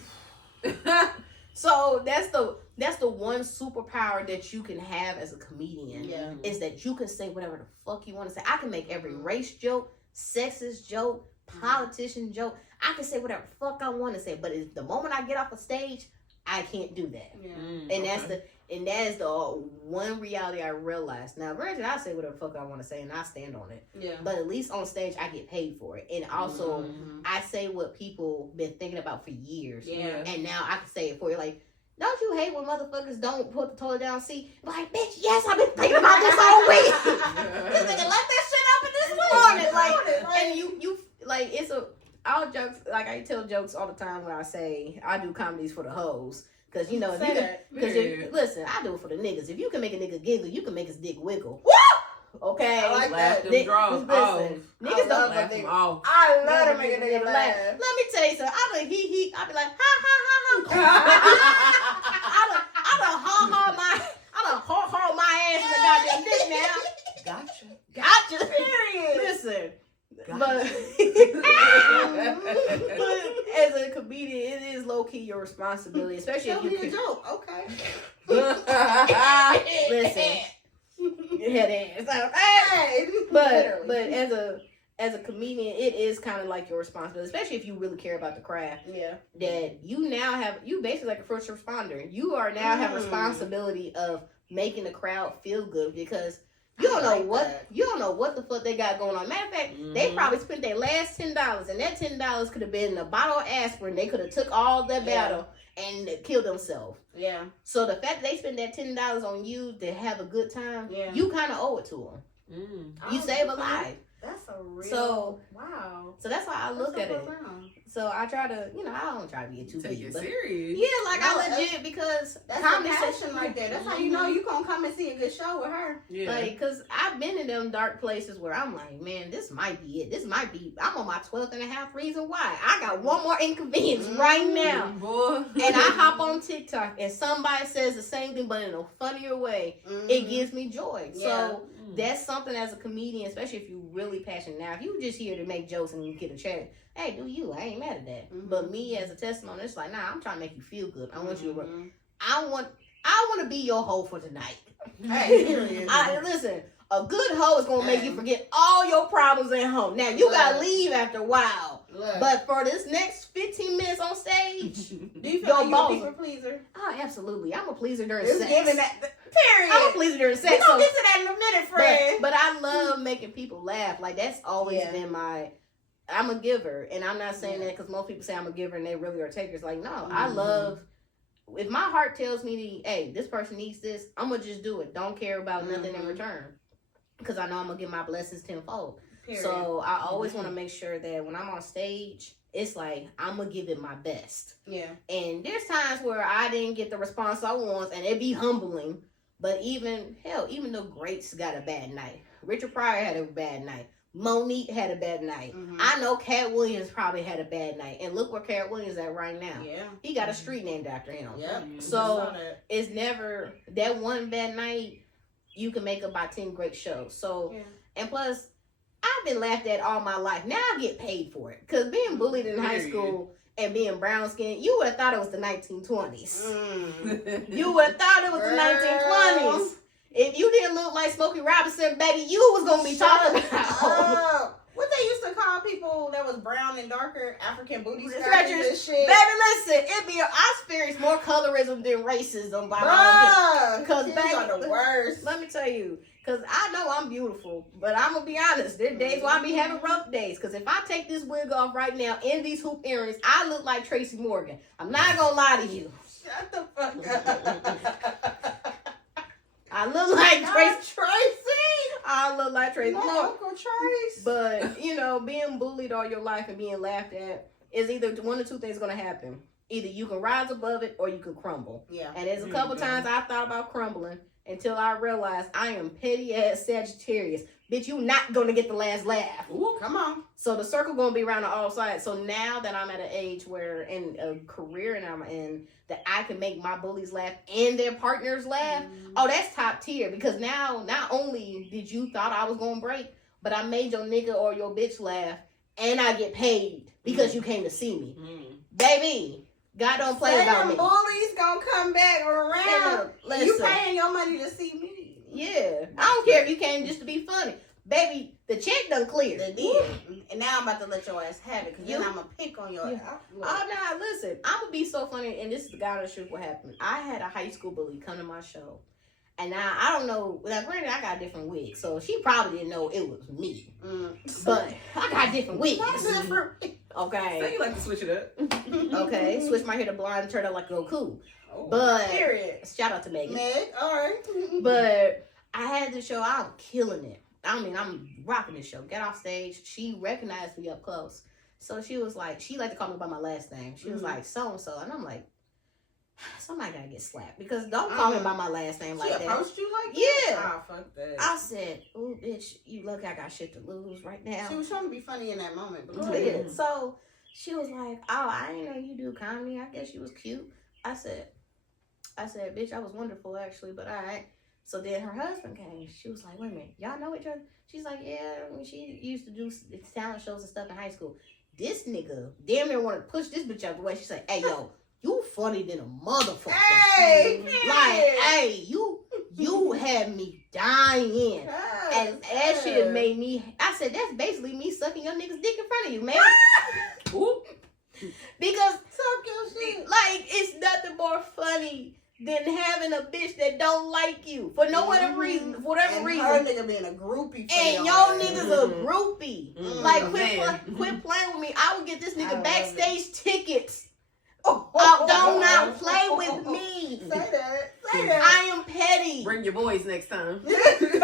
So that's the one superpower that you can have as a comedian. Yeah. Is that you can say whatever the fuck you want to say. I can make every race joke, sexist joke, politician joke. I can say whatever the fuck I want to say. But the moment I get off a stage, I can't do that. Yeah. And that is the one reality I realized. Now, granted, I say whatever the fuck I want to say, and I stand on it. Yeah. But at least on stage, I get paid for it, and also I say what people been thinking about for years. Yeah. And now I can say it for you. Like, don't you hate when motherfuckers don't put the toilet down seat? Like, bitch, yes, I've been thinking about this all week. This nigga left that shit up in this morning. Like, and you like, it's all jokes. Like, I tell jokes all the time when I say I do comedies for the hoes. Because, you know, listen, I do it for the niggas. If you can make a nigga giggle, you can make his dick wiggle. Woo! Okay? I like that. Them draws off. Niggas don't laugh them off. I love to make a nigga laugh. Let me tell you something. I be like, he. I be like, ha, ha, ha, ha. I done ha my ass in the goddamn dick now. Gotcha. Period. Listen. Gotcha. But as a comedian, it is low key your responsibility, especially Tell if you me a joke. Okay. Listen, your head ass. Hey. But as a comedian, it is kind of like your responsibility, especially if you really care about the craft. Yeah. That you basically like a first responder. You are now have responsibility of making the crowd feel good because. You don't know what the fuck they got going on. Matter of fact, they probably spent their last $10, and that $10 could have been a bottle of aspirin. They could have took all that battle and killed themselves. Yeah. So the fact that they spent that $10 on you to have a good time, you kind of owe it to them. You save a life. That's a real. Wow. So that's how I look at it. So I try to, I don't try to get too Take big. it serious. Yeah, like I legit because that's a passion right there. That's how you know you gonna come and see a good show with her. Yeah. Like, cause I've been in them dark places where I'm like, man, this might be it. I'm on my 12th and a half reason why. I got one more inconvenience right now. Boy. And I hop on TikTok and somebody says the same thing but in a funnier way. It gives me joy. Yeah. So that's something as a comedian, especially if you're really passionate. Now, if you just here to make jokes and you get a check, hey, do you? I ain't mad at that. But me as a testimony, it's like, nah, I'm trying to make you feel good. I want you to. I want to be your hoe for tonight. Hey, listen. A good hoe is gonna make you forget all your problems at home. Now you gotta leave after a while, but for this next 15 minutes on stage, do you feel like you're a people pleaser? Oh, absolutely. I'm a pleaser during sex. Period. I'm a pleaser during sex. We're gonna get to that in a minute, friend. But I love making people laugh. Like that's always been I'm a giver, and I'm not saying that because most people say I'm a giver and they really are takers. Like no, I love. If my heart tells me, hey, this person needs this, I'm gonna just do it. Don't care about nothing in return. Because I know I'm going to get my blessings tenfold. Period. So I always want to make sure that when I'm on stage, it's like, I'm going to give it my best. Yeah. And there's times where I didn't get the response I want, and it be humbling. But even the greats got a bad night. Richard Pryor had a bad night. Monique had a bad night. I know Cat Williams probably had a bad night. And look where Cat Williams is at right now. Yeah. He got a street named after him. Yeah. So it's never that one bad night. You can make about 10 great shows. So, and plus, I've been laughed at all my life. Now I get paid for it. Because being bullied in high school and being brown skinned, you would have thought it was the 1920s. You would have thought it was the 1920s. If you didn't look like Smokey Robinson, baby, you was going to be talking about. What they used to call people that was brown and darker, African booty scratchers and shit. Baby, listen, I experience more colorism than racism by my own. Because baby, are the worst. Let me tell you, because I know I'm beautiful, but I'm going to be honest, there are days where I be having rough days. Because if I take this wig off right now in these hoop earrings, I look like Tracy Morgan. I'm not going to lie to you. Shut the fuck up. I look like Tracy. I look like Tracy. My Uncle Trace. But, being bullied all your life and being laughed at, is either one or two things going to happen. Either you can rise above it or you can crumble. Yeah. And there's a couple times I thought about crumbling until I realized I am petty ass Sagittarius. Bitch, you not going to get the last laugh. Ooh, come on. So the circle going to be around on all sides. So now that I'm at an age where in a career and I'm in that I can make my bullies laugh and their partners laugh. Oh, that's top tier. Because now not only did you thought I was going to break, but I made your nigga or your bitch laugh and I get paid because you came to see me. Baby, God don't play about me. Bullies gonna come back around. Listen, you paying your money to see me. Yeah. I don't care if you came just to be funny. Baby, the check done cleared. They did. And now I'm about to let your ass have it. Because then I'm going to pick on your ass. Oh, no, listen. I'm going to be so funny. And this is the God of the truth what happened. I had a high school bully come to my show. And now, I don't know. Now, granted, I got different wigs. So, she probably didn't know it was me. But I got different wigs. Okay. So you like to switch it up. Okay. Switch my hair to blonde and turn out like Goku. Oh, but, period. Shout out to Megan. Meg, all right. But I had the show. I'm killing it. I mean, I'm rocking this show. Get off stage. She recognized me up close. So she was like, she liked to call me by my last name. She was like, so-and-so. And I'm like, somebody gotta get slapped. Because don't call me by my last name like that. She approached you like that? Yeah. Ah, fuck that. I said, ooh, bitch, you look, I got shit to lose right now. She was trying to be funny in that moment. But yeah. So she was like, oh, I didn't know you do comedy. I guess you was cute. I said, bitch, I was wonderful actually, but all right. So then her husband came. She was like, wait a minute, y'all know each other? She's like, yeah, I mean, she used to do talent shows and stuff in high school. This nigga damn near want to push this bitch out the way. She's like, hey, yo, you funny than a motherfucker. Hey, like, hey, you had me dying. And that shit made me, I said, that's basically me sucking your nigga's dick in front of you, man. Because, like, it's nothing more funny than having a bitch that don't like you for no other reason, for whatever reason. Her nigga being a groupie. And your nigga's a groupie. Like, quit playing with me. I would get this nigga backstage tickets. Do not play with me. Say that. I am petty. Bring your boys next time. Listen.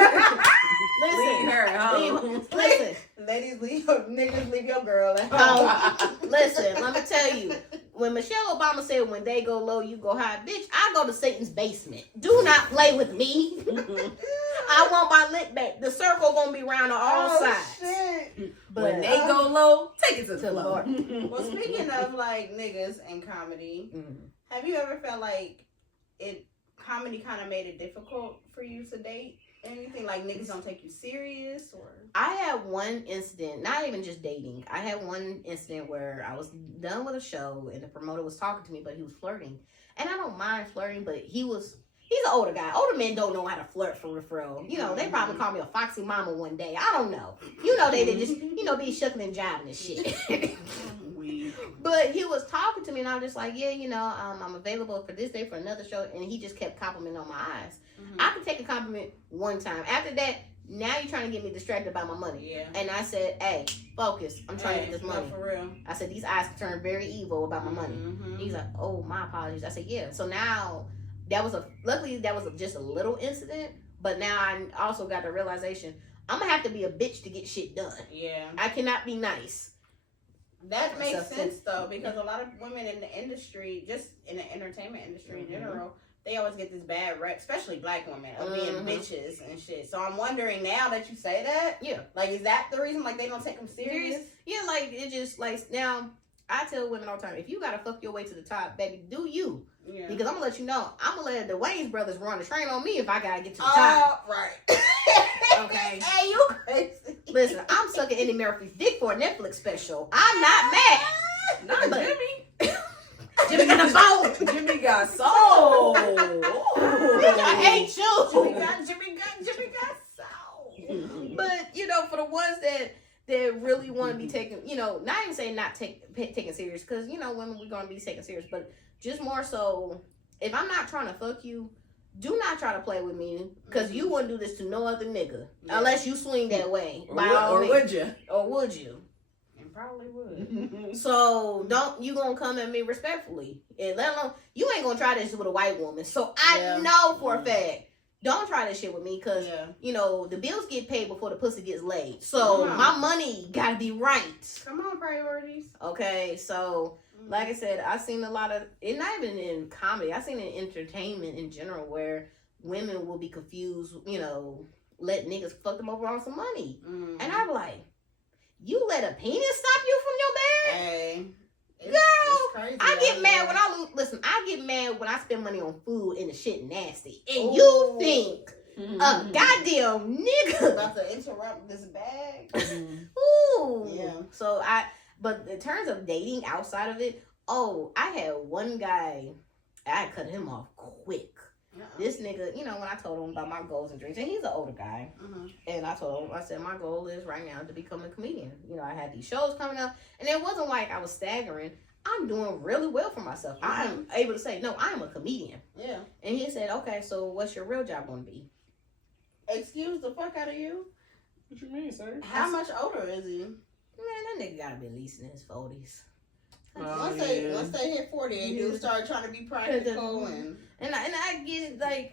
Leave her at home. Listen. Ladies, leave your niggas, leave your girl at home. Listen, let me tell you. When Michelle Obama said, when they go low, you go high, bitch, I go to Satan's basement. Do not play with me. I want my lick back. The circle gonna be around on all sides. Shit. But when they go low, take it to the floor. Well, speaking of like niggas and comedy, have you ever felt like comedy kind of made it difficult for you to date? Anything like niggas don't take you serious? Or I had one incident, not even just dating. I had one incident where I was done with a show and the promoter was talking to me, but he was flirting. And I don't mind flirting, but he's an older guy. Older men don't know how to flirt for real. You know, they probably call me a foxy mama one day. I don't know. You know, they just, be shucking and jiving and shit. But he was talking to me and I was just like, yeah, I'm available for this day for another show. And he just kept complimenting on my eyes. I could take a compliment one time. After that, now you're trying to get me distracted by my money. Yeah. And I said, hey, focus. I'm trying to get this money. For real. I said, these eyes can turn very evil about my money. He's like, oh, my apologies. I said, yeah. So now, luckily that was just a little incident. But now I also got the realization, I'm going to have to be a bitch to get shit done. Yeah. I cannot be nice. That makes sense, though, because a lot of women in the industry, just in the entertainment industry in general, they always get this bad rep, especially black women, of being bitches and shit. So I'm wondering now that you say that, like, is that the reason, like, they don't take them serious? Yeah, like, it just, like, now, I tell women all the time, if you gotta fuck your way to the top, baby, do you. Yeah. Because I'm gonna let you know, I'm gonna let the Wayans brothers run the train on me if I gotta get to the top. Right. Okay. Hey, you crazy. Listen, I'm sucking Eddie Murphy's dick for a Netflix special. I'm not mad. Not Jimmy. Jimmy got a soul. Jimmy got soul. Bitch, I hate you. Jimmy got soul. But, for the ones that really want to be taken, not even saying not taken serious, because, women, we're going to be taken serious, but just more so, if I'm not trying to fuck you, do not try to play with me, because you wouldn't do this to no other nigga, unless you swing that way. Or would you? Or would you? And probably would. So, you gonna come at me respectfully. And let alone, you ain't gonna try this with a white woman. So, I know for a fact, don't try this shit with me because, you know, the bills get paid before the pussy gets laid. So my money gotta be right. Come on, priorities. Okay, so like I said, I've seen a lot of it, not even in comedy. I've seen it in entertainment in general where women will be confused, you know, let niggas fuck them over on some money. And I'm like, you let a penis stop you from your bag? Hey. Girl, crazy, I get mad when I listen. I get mad when I spend money on food and the shit nasty, and you think a goddamn nigga about to interrupt this bag. Ooh, yeah. So but in terms of dating outside of it, I had one guy, I cut him off quick. This nigga, you know, when I told him about my goals and dreams, and he's an older guy, and I told him, I said, my goal is right now to become a comedian. You know, I had these shows coming up, and it wasn't like I was staggering. I'm doing really well for myself. I'm able to say, no, I'm a comedian. Yeah. And he said, okay, so what's your real job going to be? Excuse the fuck out of you? What you mean, sir? How much older is he? Man, that nigga got to be at least in his 40s. Once they hit 40, they do start trying to be practical and I get like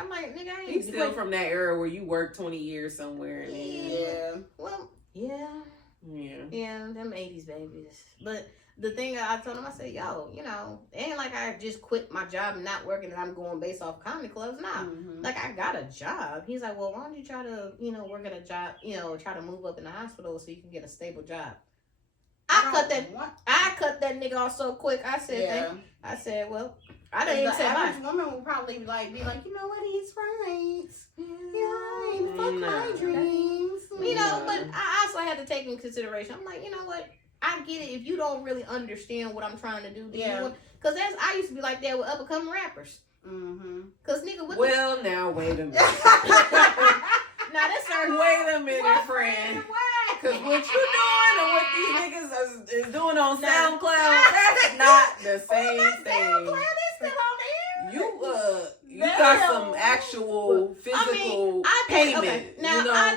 I'm like, nigga, I ain't he's still from that era where you worked 20 years somewhere. Well, them 80s babies. But the thing I told him, I said, yo, you know, it ain't like I just quit my job and not working and I'm going based off comedy clubs. Nah, like I got a job. He's like, well, why don't you try to, you know, work at a job, you know, try to move up in the hospital so you can get a stable job. I cut that nigga off so quick. I said, well, I didn't even say bye. Average woman will probably be like, you know what, he's right. Yeah, fuck my dreams. You know, but I also had to take in consideration. I'm like, you know what? I get it if you don't really understand what I'm trying to do. Because I used to be like that with up and coming rappers. Because nigga, now wait a minute. Now that's wait a minute, friend. Because what you doing and what these niggas is doing on SoundCloud, that's not the same thing. You got some actual physical payment. Okay. Now, you know, I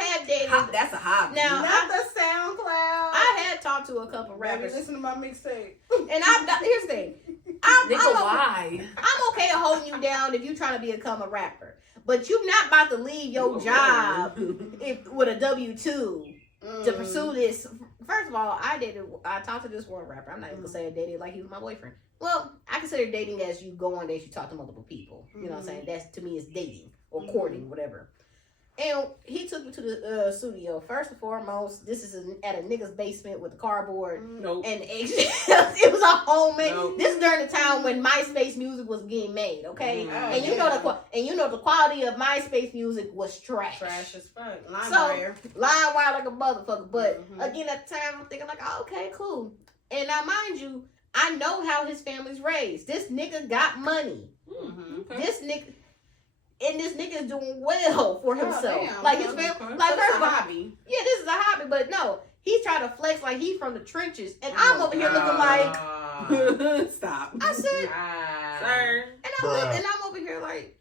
had dated. That's a hobby. Now, not the SoundCloud. I had talked to a couple rappers. Listen to my mixtape. And here's the thing. Why? I'm okay holding you down if you trying to become a rapper. But you're not about to leave your job with a W-2 to pursue this. First of all, I talked to this one rapper. I'm not even going to say I dated like he was my boyfriend. Well, I consider dating as you go on dates, you talk to multiple people. You know what I'm saying? That's, to me, is dating or courting, whatever. And he took me to the studio. First and foremost, this is at a nigga's basement with a cardboard and eggshells. It was a homemade. This is during the time when MySpace music was getting made, okay? And you know the quality of MySpace music was trash. Trash as fuck. LimeWire like a motherfucker. But again, at the time, I'm thinking like, oh, okay, cool. And now, mind you, I know how his family's raised. This nigga got money. This nigga is doing well for himself. Like his family, like first of all, hobby. Yeah, this is a hobby, but no, he's trying to flex like he's from the trenches, and I'm over here looking like, stop. I said, sir, and I'm over here like,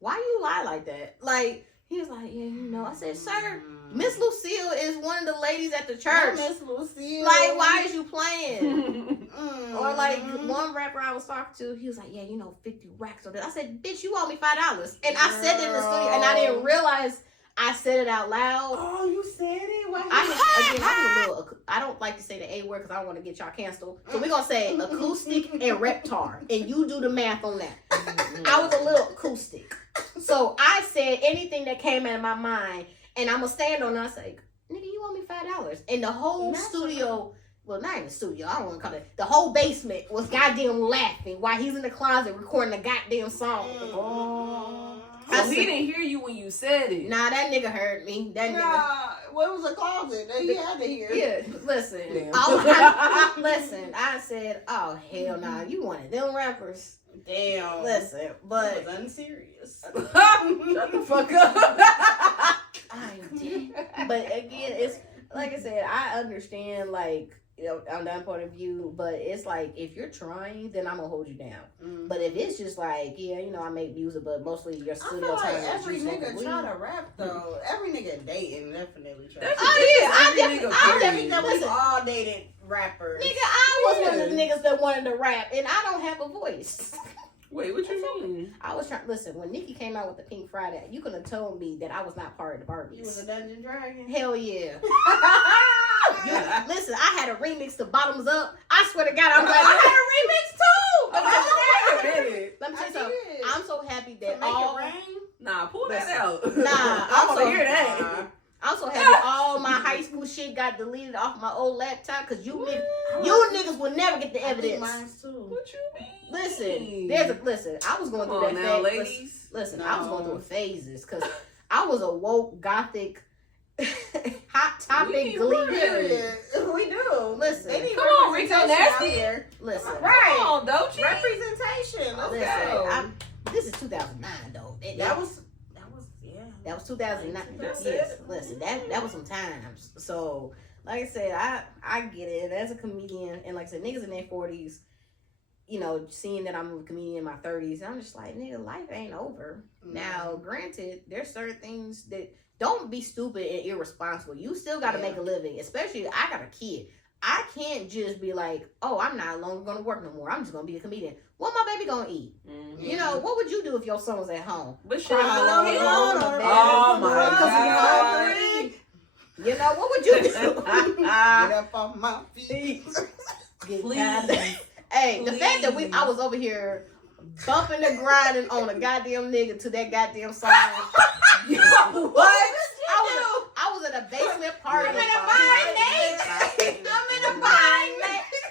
why you lie like that? Like he was like, yeah, you know. I said, sir, Miss Lucille is one of the ladies at the church. Miss Lucille, like, why is you playing? Or like one rapper I was talking to, he was like, yeah, you know, 50 racks on this. I said, bitch, you owe me $5. And I said it in the studio, and I didn't realize I said it out loud. Oh, you said it? I don't like to say the A word because I don't want to get y'all canceled. So we're going to say acoustic and reptar. And you do the math on that. I was a little acoustic. So I said anything that came out of my mind, and I'm going to stand on it and I say, nigga, you owe me $5. And the whole studio... Well, not in the studio. I don't want to call it. The whole basement was goddamn laughing while he's in the closet recording a goddamn song. So he didn't hear you when you said it. Nah, that nigga heard me. That nigga. What was a closet that he had to hear? Yeah, listen. Listen, I said, oh, hell nah. You wanted them rappers. Damn. Listen, but. It was unserious. Shut the fuck up. I did. But again, it's like I said, I understand, like, you know, on that point of view, but it's like, if you're trying, then I'm gonna hold you down. But if it's just like, yeah, you know, I make music, but mostly your studio time. Every nigga try to rap though. Every nigga dating definitely try. I definitely we all dated rappers. Nigga, I was one of the niggas that wanted to rap, and I don't have a voice. Wait, what you mean? I was trying. Listen, when Nikki came out with the Pink Friday, you could have told me that I was not part of the Barbies. You was a Dungeon Dragon? Hell yeah. Listen, I had a remix to Bottoms Up. I swear to God, I'm glad I had a remix too. Let me tell you something. I'm so happy that all rain. Nah, pull that out. Nah, I want to hear that. I'm so happy all my high school shit got deleted off my old laptop because you niggas will never get the evidence. Mine too. What you mean? Listen, I was going through that now, phase. ladies. Listen, I was going through phases because I was a woke, gothic, hot topic glee. We do. Listen. They need Come on, Rico Nasty. here. Listen. Right. Come on, don't you? Representation. Let's go. This is 2009 though. That was 2009. That's yes. it. Listen, that was some times. So, like I said, I get it. As a comedian, and like I said, niggas in their 40s, you know, seeing that I'm a comedian in my 30s, I'm just like, nigga, life ain't over. Mm-hmm. Now, granted, there's certain things that don't be stupid and irresponsible. You still got to make a living, especially I got a kid. I can't just be like, oh, I'm not longer going to work no more. I'm just going to be a comedian. What my baby going to eat? Mm-hmm. You know, what would you do if your son was at home? But oh my God. You know, what would you do? Get up on my feet. Please. Hey, the fact that I was over here bumping and grinding on a goddamn nigga to that goddamn song. You know what? I was at a basement party. I'm in a bind.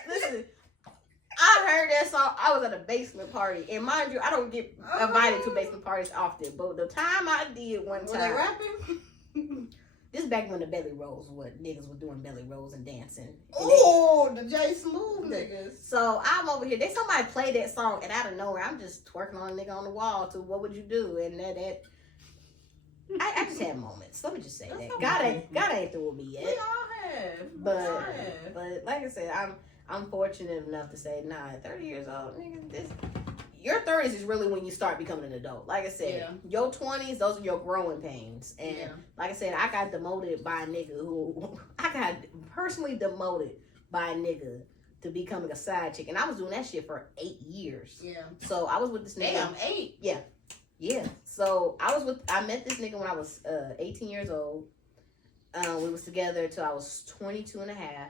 Listen, I heard that song. I was at a basement party, and mind you, I don't get invited to basement parties often. But the time I did one time, were they rapping? This back when the belly rolls, what niggas was doing belly rolls and dancing. Oh, the J Smooth niggas. So I'm over here. Somebody played that song, and out of nowhere, I'm just twerking on a nigga on the wall. To what would you do? And I just had moments. Let me just say that God ain't through with me yet. We all have. But like I said, I'm fortunate enough to say, nah, at 30 years old, nigga, your 30s is really when you start becoming an adult. Like I said, your 20s, those are your growing pains. And like I said, I got demoted by a nigga to becoming a side chick. And I was doing that shit for 8 years. Yeah. So I was with this nigga. Damn, 8? Yeah. Yeah. So I met this nigga when I was 18 years old. We was together till I was 22 and a half.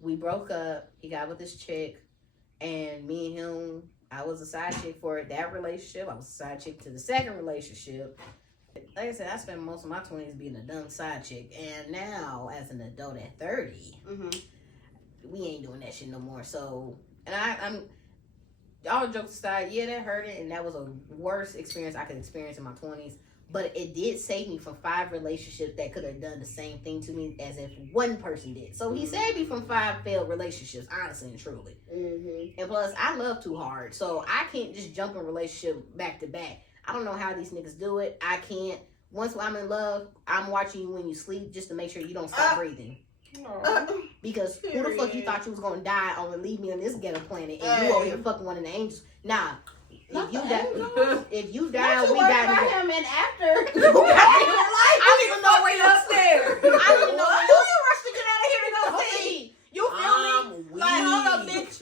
We broke up. He got with this chick. And me and him, I was a side chick for that relationship. I was a side chick to the second relationship. Like I said, I spent most of my 20s being a dumb side chick. And now, as an adult at 30, we ain't doing that shit no more. So, and I'm all jokes aside, yeah, that hurt it. And that was a worst experience I could experience in my 20s. But it did save me from 5 relationships that could have done the same thing to me as if one person did. So he saved me from 5 failed relationships, honestly and truly. And plus, I love too hard. So I can't just jump in a relationship back to back. I don't know how these niggas do it. I can't. Once I'm in love, I'm watching you when you sleep just to make sure you don't stop breathing. Because who the fuck you thought you was going to die on and leave me on this ghetto planet and you over here fucking one of the angels? Nah. If you die, we die together. Him and after. I don't even know where you're upstairs. I don't even know where you're rush to get out of here and go see. You feel me? Like, hold up, bitch.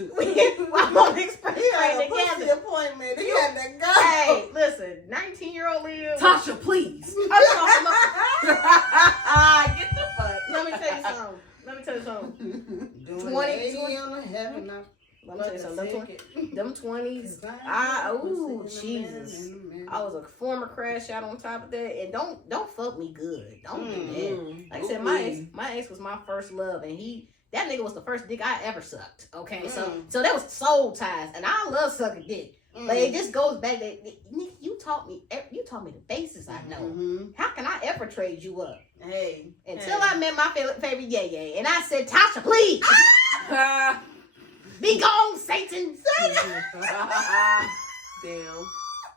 I'm on the express train together. Appointment. He had to go. Hey, listen, 19-year-old Leah. Tasha, please. Get the fuck. Let me tell you something. 20 on the heaven. Let me tell you something. Them 20s, Jesus. I was a former crash out on top of that. And don't fuck me good. Don't do that. Like I said, my ex was my first love. And that nigga was the first dick I ever sucked. Okay, so that was soul ties. And I love sucking dick. But it just goes back that, nigga, you taught me the basis I know. How can I ever trade you up? Until I met my favorite yay. And I said, Tasha, please. Be gone, Satan! Damn.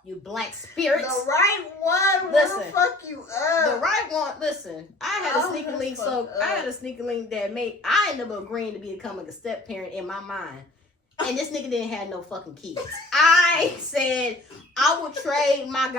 You black spirits. The right one will fuck you up. The right one, listen. I had a sneaky link that made I ended up agreeing to becoming a step parent in my mind. And this nigga didn't have no fucking kids. I said I would trade my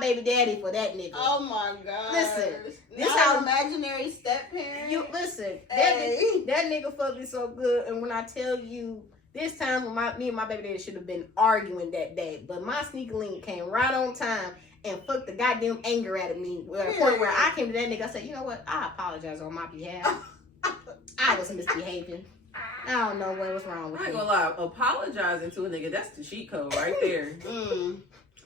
baby daddy for that nigga. Oh my God. Listen. This how imaginary step parent. You listen, that nigga fucked me so good, and when I tell you There's times when me and my baby daddy should have been arguing that day, but my sneaker link came right on time and fucked the goddamn anger out of me. To the point where I came to that nigga, I said, you know what? I apologize on my behalf. I was misbehaving. I don't know what was wrong with me. I ain't gonna lie, apologizing to a nigga, that's the cheat code right there.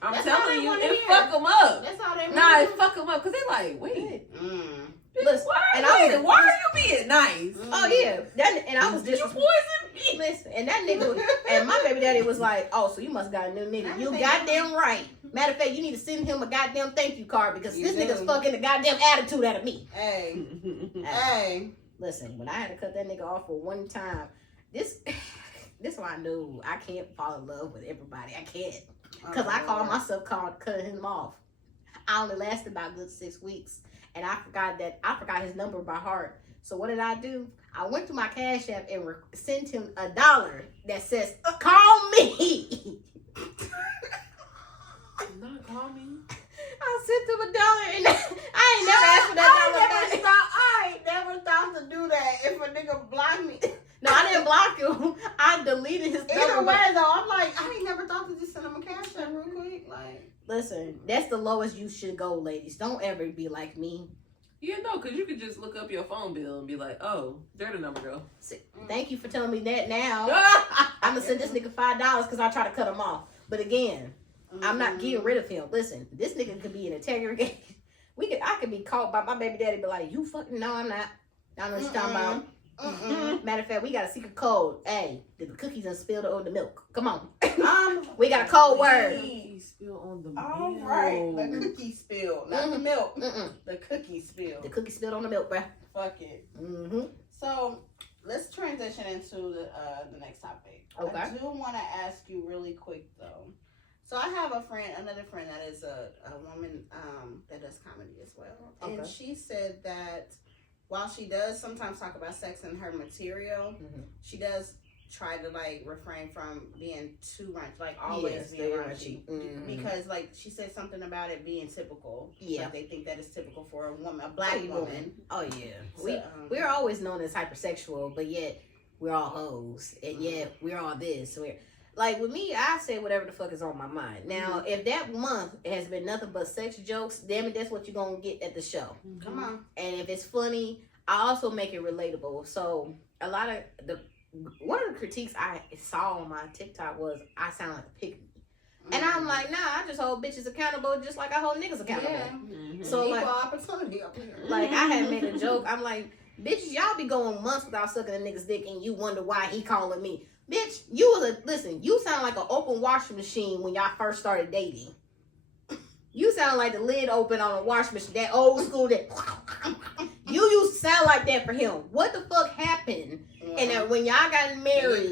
I'm telling you, it fuck them up. That's all they want. Nah, it fuck them up, because they like, wait. Listen, why are you being nice? Oh, yeah. And I was Did you poison me? Listen, and that nigga, and my baby daddy was like, oh, so you must got a new nigga. You goddamn right. Matter of fact, you need to send him a goddamn thank you card because this nigga's fucking the goddamn attitude out of me. Hey. Listen, when I had to cut that nigga off for one time, this why I knew I can't fall in love with everybody. I can't. Because I called myself cutting him off. I only lasted about a good 6 weeks. And I forgot his number by heart. So what did I do? I went to my Cash App and sent him $1 that says, call me. Not call me. I sent him $1 and I ain't never asked for that $1. I ain't never thought to do that if a nigga blocked me. No, I didn't block him. I deleted his number. Either way, though, I'm like, I ain't never thought to just send him a Cash App real quick. Like, listen, that's the lowest you should go, ladies. Don't ever be like me. Yeah, no, because you could just look up your phone bill and be like, oh, there the number go. Thank you for telling me that now. I'm going to send this nigga $5 because I try to cut him off. But again, I'm not getting rid of him. Listen, this nigga could be an interrogation. I could be caught by my baby daddy, be like, you fucking, no, I'm not. I don't know what you're talking about. Matter of fact, we got a secret code. Hey, the cookies done spilled on the milk. Come on. We got a code word. Spill on the all milk. right, the cookie spilled, not the milk. The cookie spilled. The cookie spilled on the milk, bruh. Fuck it. So let's transition into the next topic. Okay. I do want to ask you really quick though. So I have another friend that is a woman that does comedy as well, and she said that while she does sometimes talk about sex in her material, she does try to like refrain from being too raunchy, like always being raunchy, because like she said something about it being typical. Like they think that is typical for a woman, a black woman. Oh yeah, so, we're always known as hypersexual, but yet we're all hoes, and yet we're all this. We're like with me, I say whatever the fuck is on my mind. Now, if that month has been nothing but sex jokes, damn it, that's what you're gonna get at the show. Come on. And if it's funny, I also make it relatable. So a lot of one of the critiques I saw on my TikTok was I sound like a pick me. And I'm like, nah, I just hold bitches accountable just like I hold niggas accountable. So equal like, opportunity up here. Like I had made a joke. I'm like, bitches, y'all be going months without sucking a nigga's dick and you wonder why he calling me. Bitch, you sound like an open washing machine when y'all first started dating. You sound like the lid open on a washing machine, that old school that you used to sound like that for him. What the fuck happened? And then when y'all got married,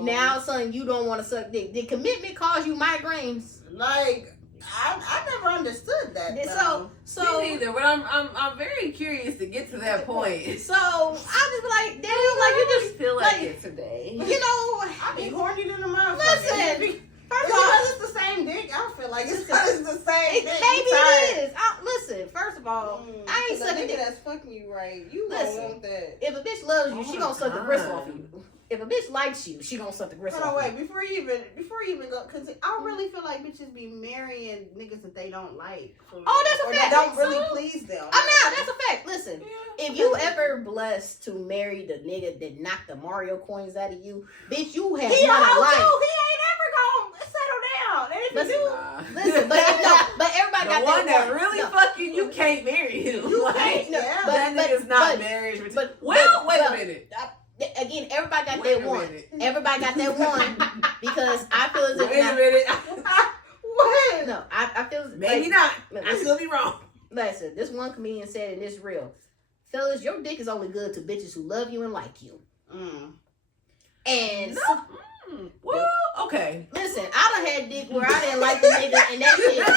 now son, you don't want to suck dick. Did commitment cause you migraines? Like I never understood that. So me neither, but I'm very curious to get to that point. So I just be like, damn, like you just feel like it today. You know, I be horny than the motherfucker. Listen. First of all, it's the same dick. I don't feel like it's the same dick. Maybe it is. Listen, first of all, I ain't sucking dick. That's fucking you right. You listen, want that. If a bitch loves you, she gonna suck the gristle off you. If a bitch likes you, she gonna suck the gristle off you. Hold on, wait, before you even go, because I really feel like bitches be marrying niggas that they don't like. Oh, that's a fact. That don't really please them. I'm not. That's a fact. Listen, if you ever blessed to marry the nigga that knocked the Mario coins out of you, bitch, you have he won a life. He ain't ever gonna settle down. And if Listen, but everybody got one that that really fucking you can't marry him. You like, can't. That nigga's not marriage. Wait a minute. Again, everybody got that one. Everybody got that one because I feel as if wait a minute. What? No, I feel maybe like, not. I still be wrong. Listen, this one comedian said, and it's real. Fellas, your dick is only good to bitches who love you and like you. And well, okay. Listen, I done had dick where I didn't like the nigga and that shit.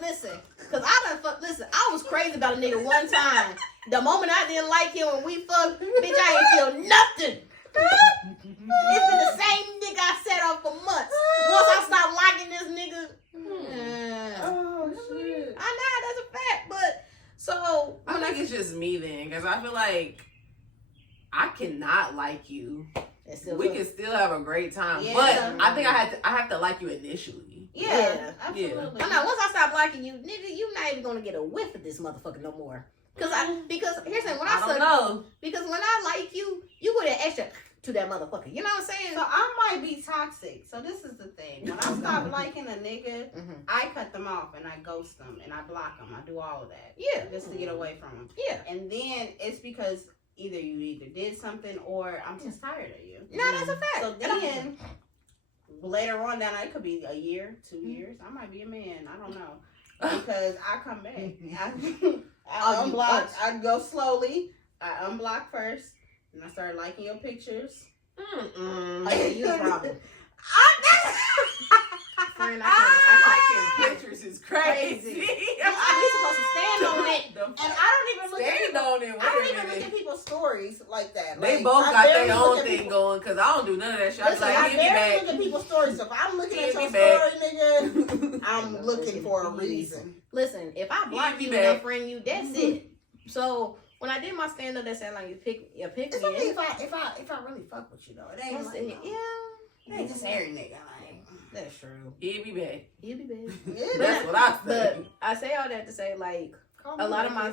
Listen, cause I was crazy about a nigga one time. The moment I didn't like him and we fucked, bitch, I ain't feel nothing. It's been the same nigga I sat on for months. Once I stopped liking this nigga. Oh shit. I know that's a fact, but so I think it's just me then, because I feel like I cannot like you we can still have a great time. Yeah. But I think I have to like you initially. Yeah, absolutely. I know. Once I stop liking you, nigga, you not even gonna get a whiff of this motherfucker no more. Because here's the thing, when I don't know. Because when I like you, you put an extra to that motherfucker. You know what I'm saying? So I might be toxic. So this is the thing. When I stop liking a nigga, I cut them off and I ghost them and I block them. I do all of that. Yeah. Just to get away from them. Yeah. And then it's because either you did something or I'm just tired of you. No, that's a fact. So then later on down, it could be a year, 2 years. I might be a man. I don't know. Because I come back. I unblock. I go slowly. I unblock first. And I started liking your pictures. Oh, yeah, you a problem. Friend, Liking pictures is crazy. You supposed to stand on it. And I don't even look I don't even look at people's stories like that. They like, both I got barely their look own at thing people. going because I don't do none of that shit. I was Listen, like, I give me barely back. look at people's stories. So if I'm looking at Give your me story, back. nigga, I'm looking for a reason. Listen, if I block you and unfriend you, that's it. So when I did my stand up, that sounded like you pick It's me. only if I really fuck with you though. It ain't like, it ain't just every nigga. Like, that's true. Give me back. He'll be back. That's what I say. But I say all that to say, like, a lot of my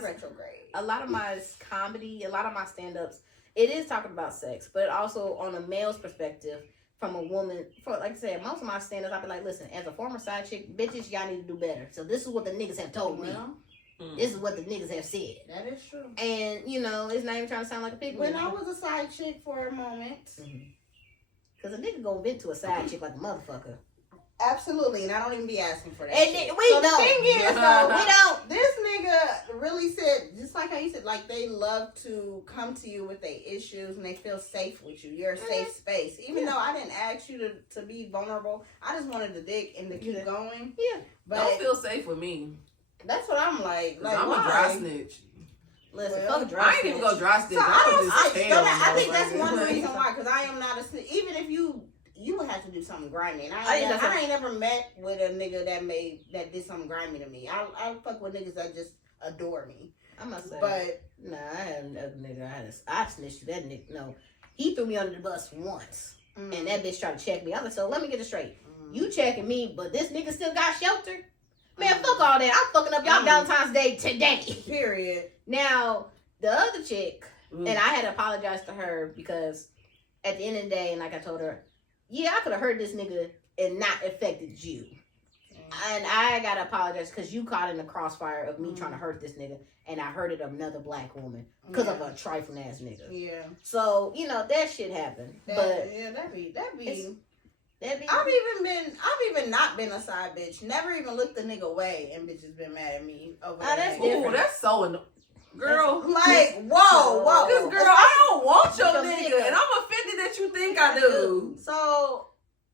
comedy, a lot of my stand-ups, it is talking about sex, but also on a male's perspective, from a woman. For like I said, most of my stand-ups, I be like, listen, as a former side chick, bitches, y'all need to do better. So this is what the niggas have told me. This is what the niggas have said. That is true. And you know, it's not even trying to sound like a pig. When I was a side chick for a moment, because a nigga gonna vent to a side chick like a motherfucker. Absolutely, and I don't even be asking for that. And shit. we so don't. The thing is, though, We don't. This nigga really said, just like how you said, like they love to come to you with their issues and they feel safe with you. You're a safe space. Even though I didn't ask you to be vulnerable, I just wanted the dick and to keep going. Yeah. But don't feel safe with me. That's what I'm like. Like I'm why? a dry snitch. Listen, Well, fuck dry I ain't even go dry snitch. So I think I that's one reason why, because I am not a snitch. Even if you would have to do something grimy. And I ain't never met with a nigga that did something grimy to me. I fuck with niggas that just adore me. I must say, but nah, I had another nigga. I snitched to that nigga. No, he threw me under the bus once, and that bitch tried to check me. I was like, so let me get it straight. You checking me, but this nigga still got shelter. Man, fuck all that. I'm fucking up y'all Valentine's Day today. Period. Now, the other chick, and I had to apologize to her because at the end of the day, and like I told her, yeah, I could have hurt this nigga and not affected you. And I got to apologize because you caught in the crossfire of me trying to hurt this nigga, and I hurted another black woman because of a trifling ass nigga. Yeah. So, you know, that shit happened. That'd be. I've even not been a side bitch. Never even looked the nigga away, and bitches been mad at me over that. That's different. That's so annoying. Girl, like, whoa. Because, girl, I don't want your nigga, and I'm offended that you think I do. So,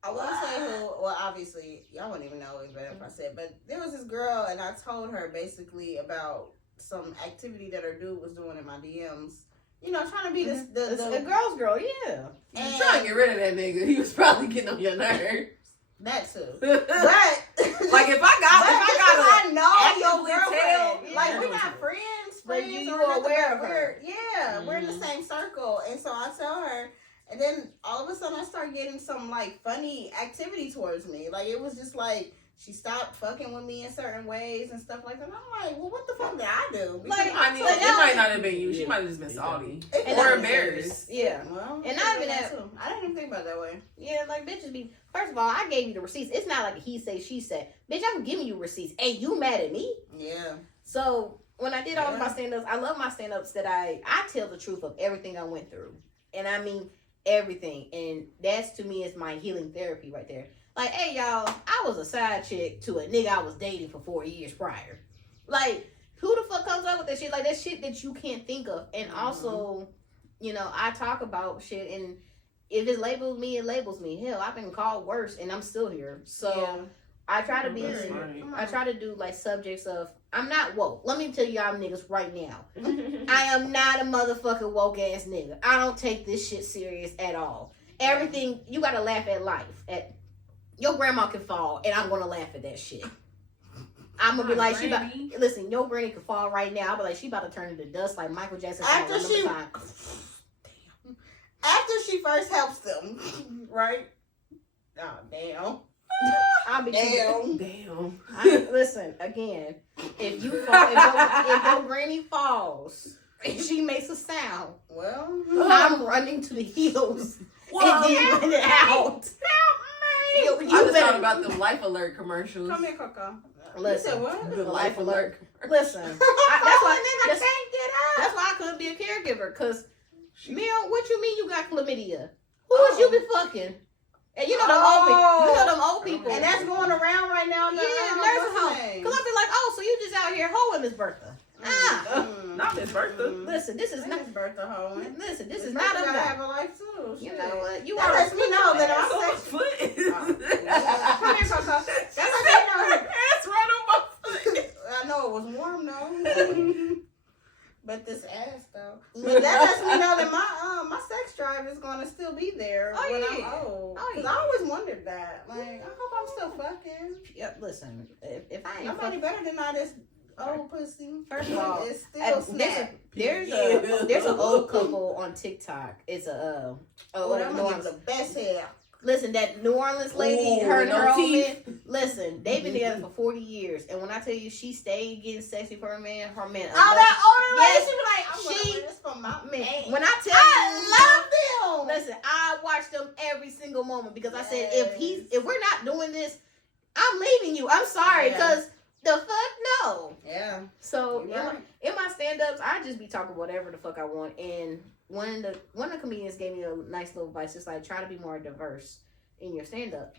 I won't say who. Well, obviously, y'all wouldn't even know even if I said. But there was this girl, and I told her basically about some activity that her dude was doing in my DMs. You know, trying to be the girl's girl, yeah. And trying to get rid of that nigga. He was probably getting on your nerves. That too. But like if I know your girlfriend. Yeah. Like we're not friends. But you are aware of her. We're in the same circle, and so I tell her, and then all of a sudden I start getting some like funny activity towards me. Like it was just like she stopped fucking with me in certain ways and stuff like that. And I'm like, well, what the fuck did I do? Because it might not have been you. She might have just been salty or embarrassed. Yeah. Well, and not even that. I didn't even think about it that way. Yeah, like bitches be. First of all, I gave you the receipts. It's not like a he say she said. Bitch, I'm giving you receipts. And you mad at me? Yeah. So when I did all of my stand-ups, I love my stand-ups that I tell the truth of everything I went through. And I mean everything. And that's to me is my healing therapy right there. Like, hey, y'all, I was a side chick to a nigga I was dating for 4 years prior. Like, who the fuck comes up with that shit? Like, that shit that you can't think of. And also, you know, I talk about shit, and if it labels me, it labels me. Hell, I've been called worse, and I'm still here. So, I try to be, I try to do, like, subjects of, I'm not woke. Let me tell y'all niggas right now. I am not a motherfucking woke-ass nigga. I don't take this shit serious at all. Everything, you gotta laugh at life. Your grandma can fall, and I'm gonna laugh at that shit. I'm gonna be like, listen, your granny can fall right now. I'll be like, she about to turn into dust like Michael Jackson. After she, after she first helps them, right? Oh, damn. I'll be Damn. Listen, again, if your granny falls and she makes a sound, well, I'm running to the heels and then running out. I just thought about the Life Alert commercials. Come here, Coco. Listen, You said what? The Life Alert. Listen, I that's can't get up. why I couldn't be a caregiver. Cause, Mel, what you mean you got chlamydia? Who would you be fucking? And you know them old people. And that's going around right now. Yeah, nursing home. Cause I'll be like, oh, so you just out here hoeing Miss Bertha? Not Miss Bertha. Listen, this is not Miss Bertha hoeing. Listen, this Miss is Bertha not gotta about. have a life too. You know what? You That are. lets me know that That's I'm on my sex. foot. Come here, Coco. That's how they know. That's right on my foot. I know it was warm though. But this ass though. But that lets me know that my sex drive is gonna still be there when I'm old. Oh, Cause yeah. I always wondered that. Like, I hope I'm still fucking. Yep. Listen, if I ain't Nobody better than all this old pussy. First of all, it's still snap. there's an old couple on TikTok. It's Oh, that New one Orleans. gives the best hair. Listen, that New Orleans lady, Ooh, her and no her old teeth. man. Listen, they've been together for 40 years, and when I tell you she stayed getting sexy for her man. Oh, that older lady, Yes. she be like, I'm She- gonna wear this for my Man, man. when I tell I love them. listen, I watch them every single moment because I said Yes. if we're not doing this, I'm leaving you. I'm sorry, Yeah. because the fuck no. Yeah. So You're right. in my stand-ups, I just be talking whatever the fuck I want. And one of the comedians gave me a nice little advice, just like try to be more diverse in your stand-up.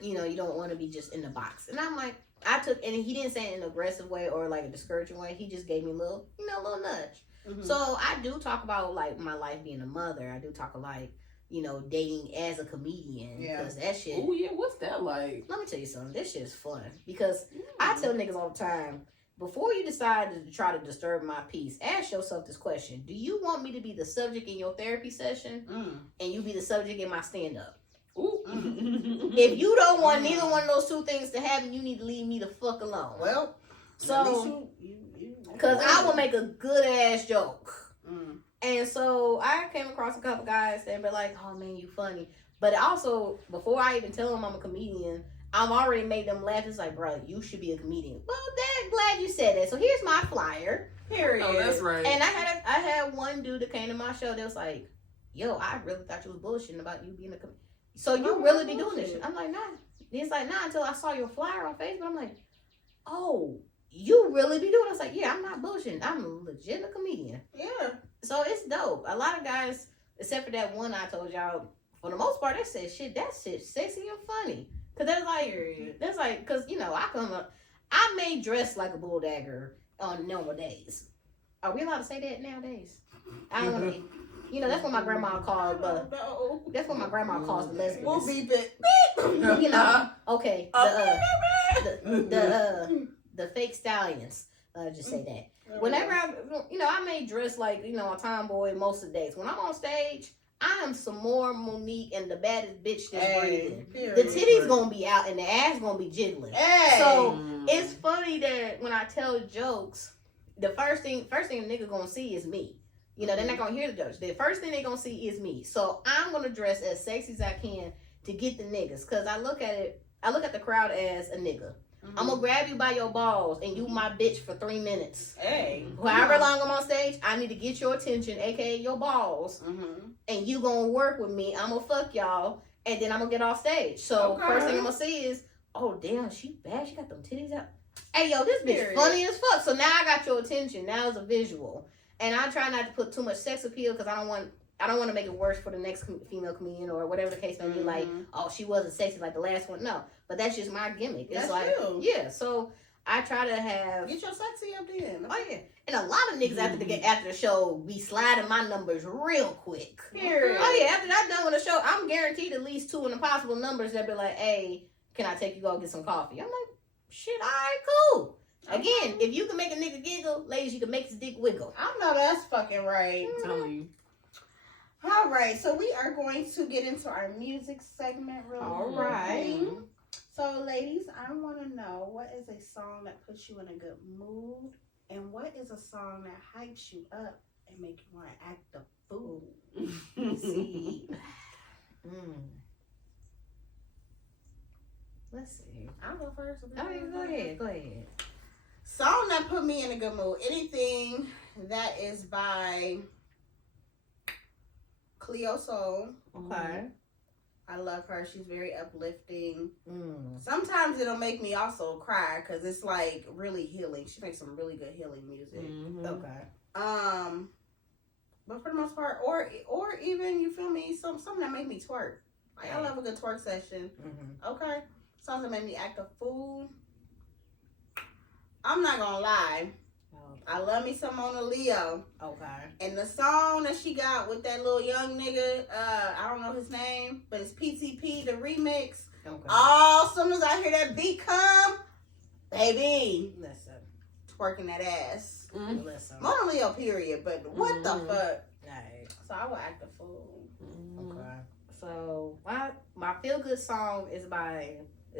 You know, you don't want to be just in the box. And I'm like, and he didn't say it in an aggressive way or like a discouraging way. He just gave me a little nudge. Mhm. So I do talk about like my life being a mother. I do talk like, dating as a comedian. Yeah. Because that shit. Oh yeah, what's that like? Let me tell you something. This shit is fun. Because I tell niggas all the time, before you decide to try to disturb my peace, ask yourself this question. Do you want me to be the subject in your therapy session and you be the subject in my stand-up? Ooh. If you don't want neither one of those two things to happen, you need to leave me the fuck alone. Well, so, because I will make a good ass joke. And so I came across a couple guys that be like, oh man, you funny. But also, before I even tell them I'm a comedian, I've already made them laugh. It's like, bro, you should be a comedian. Well, Dad, glad you said that. So here's my flyer. Period. Oh, that's right. And I had one dude that came to my show that was like, yo, I really thought you was bullshitting about you being a comedian. So you really be doing this shit? I'm like, nah. He's like, nah, until I saw your flyer on Facebook. I'm like, oh, you really be doing it? I was like, yeah, I'm not bullshitting. I'm a legit comedian. Yeah. So it's dope. A lot of guys, except for that one I told y'all, for the most part, they said, shit, that shit sexy and funny. Cause that's like, cause I may dress like a bull dagger on normal days. Are we allowed to say that nowadays? I don't want to. That's what my grandma called. That's what my grandma calls the lesbians. We'll beep it. Okay. The fake stallions. Just say that. Whenever I may dress like a tomboy most of the days. When I'm on stage, I am some more Monique and the baddest bitch that's breathing. The titties gonna be out and the ass gonna be jiggling. Hey. So it's funny that when I tell jokes, the first thing a nigga gonna see is me. They're not gonna hear the jokes. The first thing they gonna see is me. So I'm gonna dress as sexy as I can to get the niggas. Cause I look at the crowd as a nigga. I'm gonna grab you by your balls and you my bitch for 3 minutes. Hey. However long I'm on stage, I need to get your attention, aka your balls, and you gonna work with me. I'm gonna fuck y'all, and then I'm gonna get off stage. So first thing I'm gonna see is, oh damn, she bad. She got them titties out. Hey yo, this bitch funny as fuck. So now I got your attention. Now it's a visual, and I try not to put too much sex appeal because I don't want to make it worse for the next female comedian or whatever the case may be. Like, oh, she wasn't sexy like the last one. No, but that's just my gimmick. It's that's like, you. yeah. So I try to have Get your sexy up then. Oh yeah, and a lot of niggas after the show be sliding my numbers real quick. Period. Oh yeah, after I'm done with the show, I'm guaranteed at least 2 impossible numbers that be like, hey, can I take you go get some coffee? I'm like, shit, all right, cool. Again, if you can make a nigga giggle, ladies, you can make his dick wiggle. I know that's fucking right. I'm telling you. All right, so we are going to get into our music segment real All quick. right. So, ladies, I want to know, what is a song that puts you in a good mood, and what is a song that hypes you up and make you want to act the Ooh. Let's see. Let's see. I'll go first. Okay, go ahead. Song that put me in a good mood. Anything that is by Cleo Soul. Okay. I love her. She's very uplifting. Sometimes it'll make me also cry because it's like really healing. She makes some really good healing music. Okay. But for the most part, or even, you feel me, something that make me twerk. Like, I love a good twerk session. Okay. Songs that make me act a fool. I'm not gonna lie. I love me some Mona Leo. Okay. And the song that she got with that little young nigga, I don't know his name, but it's PTP, the remix. Okay. As soon as I hear that beat come, baby, Listen. twerking that ass. Listen. Mona Leo, period. But what the fuck? Right. So I will act a fool. Okay. So my feel good song is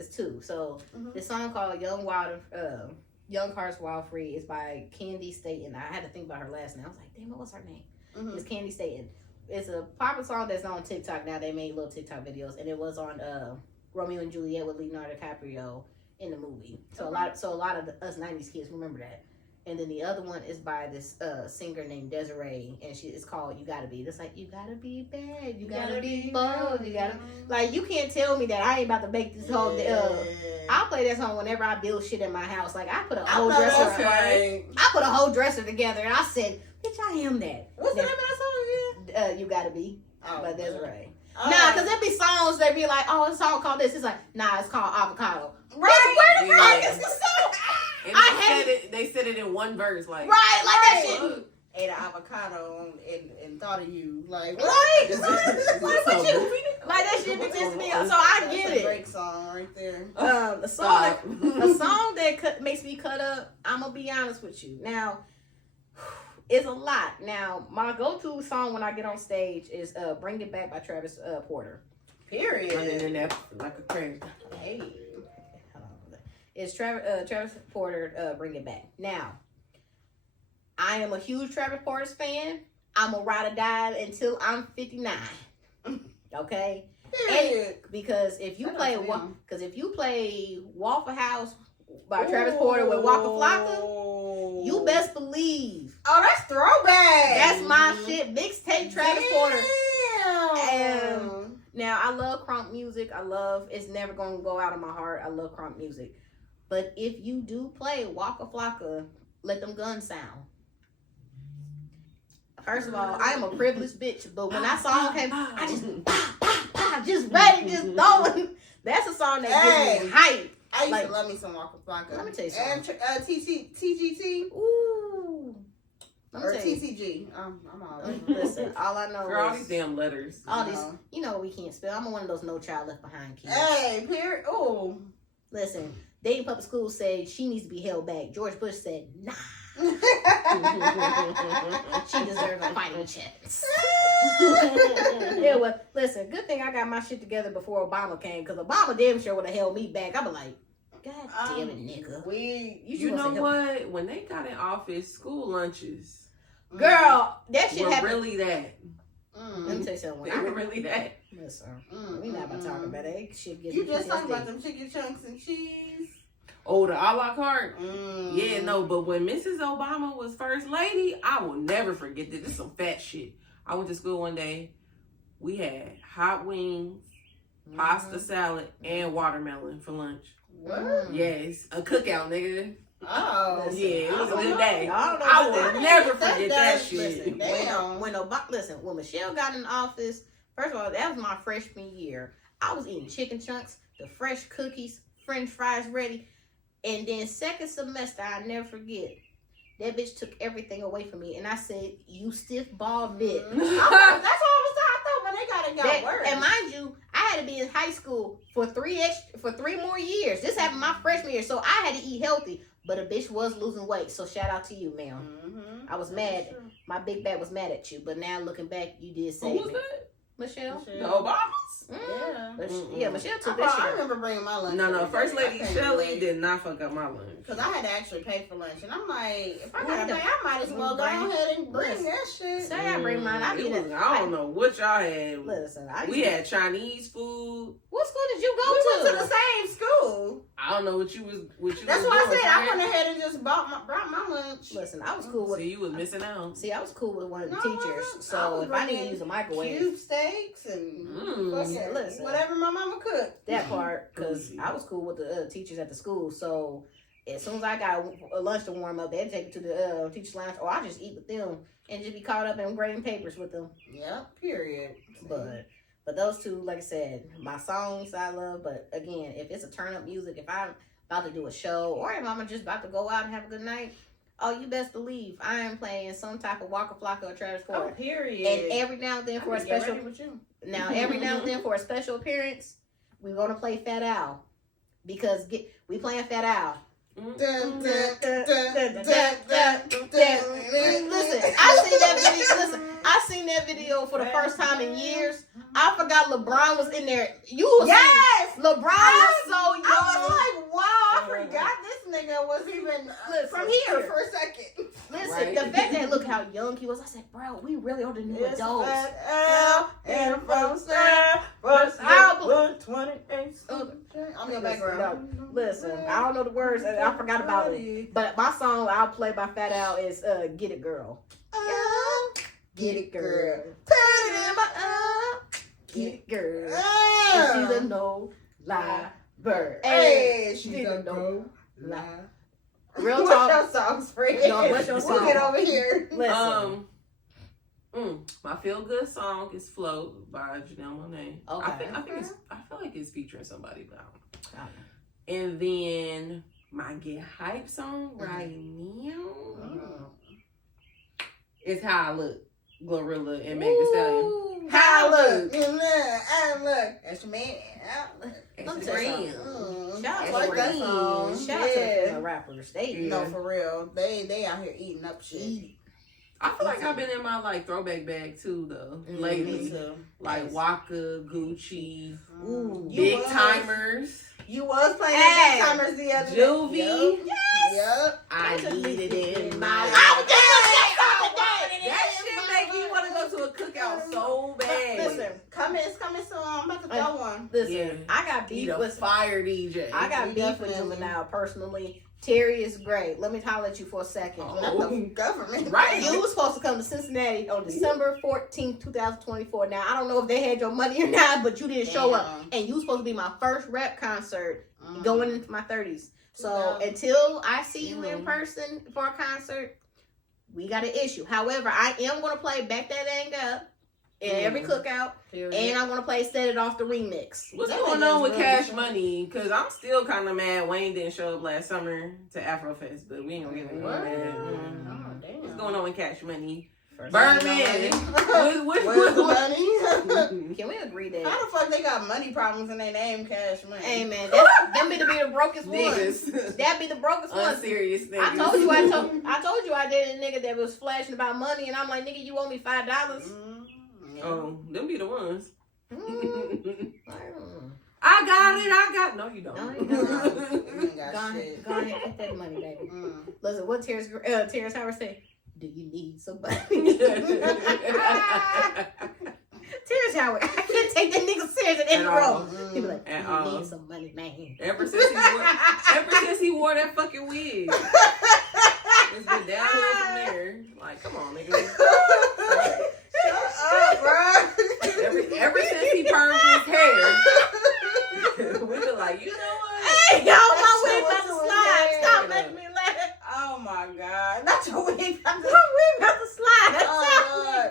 two. So this song called Young Hearts Wild Free is by Candy Staten. I had to think about her last name. I was like, damn, what's her name? It's Candy Staten. It's a popular song that's on TikTok now. They made little TikTok videos, and it was on Romeo and Juliet with Leonardo DiCaprio in the movie. So a lot of us 90s kids remember that. And then the other one is by this singer named Desiree, and it's called You Gotta Be. It's like, you gotta be bad, you gotta be bold, you gotta... Like, you can't tell me that I ain't about to make this whole... I play that song whenever I build shit in my house. Like, I put a whole dresser... I put a whole dresser together, and I said, bitch, I am that. What's the name of that song again? You Gotta Be, by Desiree. Oh. Nah, because there be songs that be like, oh, it's a song called this. It's like, nah, it's called Avocado. Right. Where the fuck is the song? And they said it in one verse, like that shit. Ate an avocado and thought of you, like what? Right? What What you? Like that shit be pissing me off. So I get That's a it. Drake song right there. A song that makes me cut up. I'm gonna be honest with you. Now, it's a lot. Now, my go-to song when I get on stage is "Bring It Back" by Travis Porter. Period. And then like a crazy. Hey. It's Travis Porter, Bring It Back. Now, I am a huge Travis Porter fan. I'm a ride or die until I'm 59. Okay? Because if you play Waffle House by Travis Porter with Waka Flocka, you best believe. Oh, that's throwback. That's my shit. Mixtape Travis Porter. Damn. Now, I love crunk music. It's never going to go out of my heart. I love crunk music. But if you do play Waka Flocka, let them guns sound. First of all, I am a privileged bitch, but when that song came, I just ready, just throwing. That's a song that gives me hype. I used to love me some Waka Flocka. Let me tell you something. And TGT. Ooh. Or TCG. I'm all over. Listen, all I know Girl, all these damn letters. All these, you know we can't spell. I'm one of those No Child Left Behind kids. Hey, period. Oh. Listen, Dayton Public School said she needs to be held back. George Bush said, nah. She deserves a fighting chance. Yeah, well, listen, good thing I got my shit together before Obama came, because Obama damn sure would have held me back. I'd be like, God damn it, nigga. You know what? When they got in office, school lunches. Girl, that shit were happened. Really that. Let me tell you something. They were really that. Listen, we not about to talk about that shit. You just talking about them chicken chunks and cheese. Oh, the a la carte? Yeah, no, but when Mrs. Obama was first lady, I will never forget that. This is some fat shit. I went to school one day. We had hot wings, pasta salad, and watermelon for lunch. What? Yes, a cookout, nigga. Oh, yeah, it was a good day. I will never forget that shit. Listen, when Michelle got in office, first of all, that was my freshman year. I was eating chicken chunks, the fresh cookies, French fries ready. And then second semester, I never forget, that bitch took everything away from me. And I said, you stiff bald bitch. That's what I thought when they got worse. And mind you, I had to be in high school for 3 more years. This happened my freshman year, so I had to eat healthy. But a bitch was losing weight, so shout out to you, ma'am. I was mad. My big bag was mad at you, but now looking back, you did save me. Who was that? Michelle. The Obamas? Yeah, Michelle took that shit. I remember bringing my lunch. No, First Lady Shelley did not fuck up my lunch. Because I had to actually pay for lunch. And I'm like, if I gotta pay, I might as well go ahead and bring that shit. Say I bring mine. I don't know what y'all had. Listen, we had Chinese food. What school did you go to? We went to the same school. I don't know what you was. That's why I said I went ahead and just brought my lunch. Listen, I was cool with. So you was missing out. See, I was cool with one of the teachers. So if I need to use a microwave, cube steaks and listen, whatever my mama cooked. That part, because I was cool with the teachers at the school. So as soon as I got a lunch to warm up, they'd take it to the teacher's lounge, or I just eat with them and just be caught up in grading papers with them. Yep. Period. But those two, like I said, my songs I love. But again, if it's a turn up music, if I'm about to do a show, or if I'm just about to go out and have a good night, oh, you best believe I am playing some type of Waka Flocka or Travis Ford. Oh, period. And every now and then for a special, every now and then for a special appearance, we're gonna play Fat Al because we playing Fat Al. Listen, I seen that video for the first time in years. I forgot LeBron was in there. LeBron was so young. I was like, wow, I forgot this nigga was even from here for a second. Listen, the fact that look how young he was, I said, bro, we really are the new adults. And from Star, but I 28. I'm your background. Listen, I don't know the words. I forgot about it. But my song I'll play by Fat Al is "Get It Girl." Get it, girl. Put it in my Get it, girl. She's a no lie bird. Hey, she's a no lie. Real talk. What's your songs, Fred? No, what's your song? We'll get over here. Listen. My feel good song is "Float" by Janelle Monáe. Okay. I feel like it's featuring somebody, but I don't know. And then my get hype song right now is "How I Look," Glorilla and Meg Thee Stallion. How I look, I look. That's your man. Shout out to the rappers. No, for real. They out here eating up shit. I feel like I've been in my like throwback bag too though lately. Like Waka, Gucci, Big Timers. You was playing Big Timers the other day. Juvie. Yep. I need it in my life. That shit make me want to go to a cookout so bad. Listen, it's coming soon. I'm about to throw one. Listen, I got beef with fire DJ. I got beef with him now personally. Terry is great. Let me holler at you for a second. Not the government. Right. You were supposed to come to Cincinnati on December 14th, 2024. Now, I don't know if they had your money or not, but you didn't show up. And you were supposed to be my first rap concert going into my 30s. So until I see you in person for a concert, we got an issue. However, I am going to play Back That Thing Up in every cookout. And I'm going to play Set It Off the remix. What's going on with Cash Money? Because I'm still kind of mad Wayne didn't show up last summer to Afrofest, but we ain't going to get into that. What's going on with Cash Money? Birdman. What's the money? Can we agree that? How the fuck they got money problems and they name Cash Money? Hey man, them be the brokest ones. That be the brokest ones. Serious thing. I told you I dated a nigga that was flashing about money, and I'm like, nigga, you owe me $5. Oh, them be the ones. I got it. No, you don't. No, you don't. Go ahead, get that money, baby. Listen, what Terrence Howard say? Do you need somebody? Terrence Howard, I can't take that nigga serious in any role. He be like, do you need some money, man? Ever since he wore that fucking wig, it's been downhill from there. Like, come on, nigga. Shut up, bro. Ever since he permed his hair, we been like, you know what? Hey, yo, my wig about to slide. Stop making me laugh. Oh my God. Not your wig about to slide. Oh,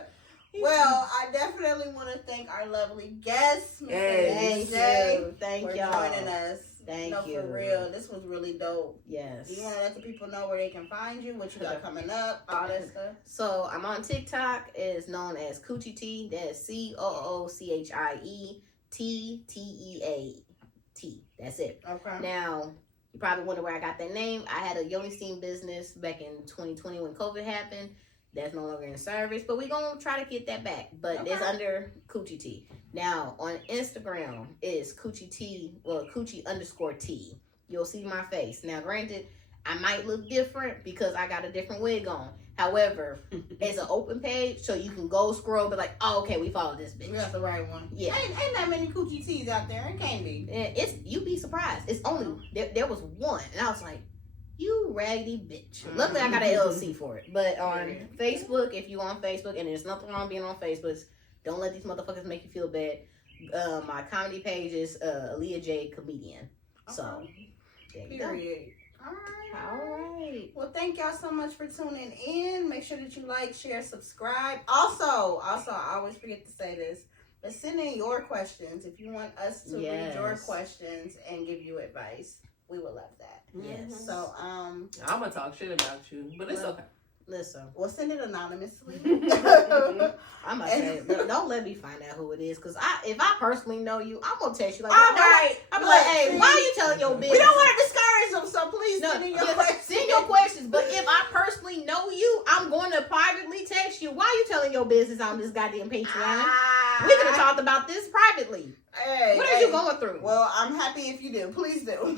well, I definitely want to thank our lovely guests, Thank for joining us. Thank you. For real. This was really dope. Yes. You want to let the people know where they can find you, what you got coming up, all that stuff? So I'm on TikTok. It's known as Coochie T. That's COOCHIETTEAT. That's it. Okay. Now, you probably wonder where I got that name. I had a Yoni Steam business back in 2020 when COVID happened. That's no longer in service, but we're going to try to get that back. But it's under Coochie Tea. Now, on Instagram, it's Coochie Tea, Coochie_T. You'll see my face. Now, granted, I might look different because I got a different wig on. However, it's an open page, so you can go scroll, but like, oh, okay, we follow this bitch. That's the right one. Yeah. Ain't that many Coochie Teas out there. It can't be. You'd be surprised. It's only, there was one. And I was like, you raggedy bitch. Luckily, I got an LLC for it. But on Facebook, if you on Facebook, and there's nothing wrong being on Facebook, don't let these motherfuckers make you feel bad. My comedy page is Alia J Comedian. So, there you go. All right. Well, thank y'all so much for tuning in. Make sure that you like, share, subscribe. Also, I always forget to say this, but send in your questions if you want us to read your questions and give you advice. We would love that. Yes. So, I'm gonna talk shit about you, but it's okay. Listen. We'll send it anonymously. I'm gonna say, don't let me find out who it is, because if I personally know you, I'm gonna text you like, all right. I'm like, hey, why are you telling your business? We don't want to discourage them, so please send in your questions. Send your questions. But if I personally know you, I'm going to privately text you. Why are you telling your business on this goddamn Patreon? We could have talked about this privately. Hey, what are you going through? Well, I'm happy if you do. Please do.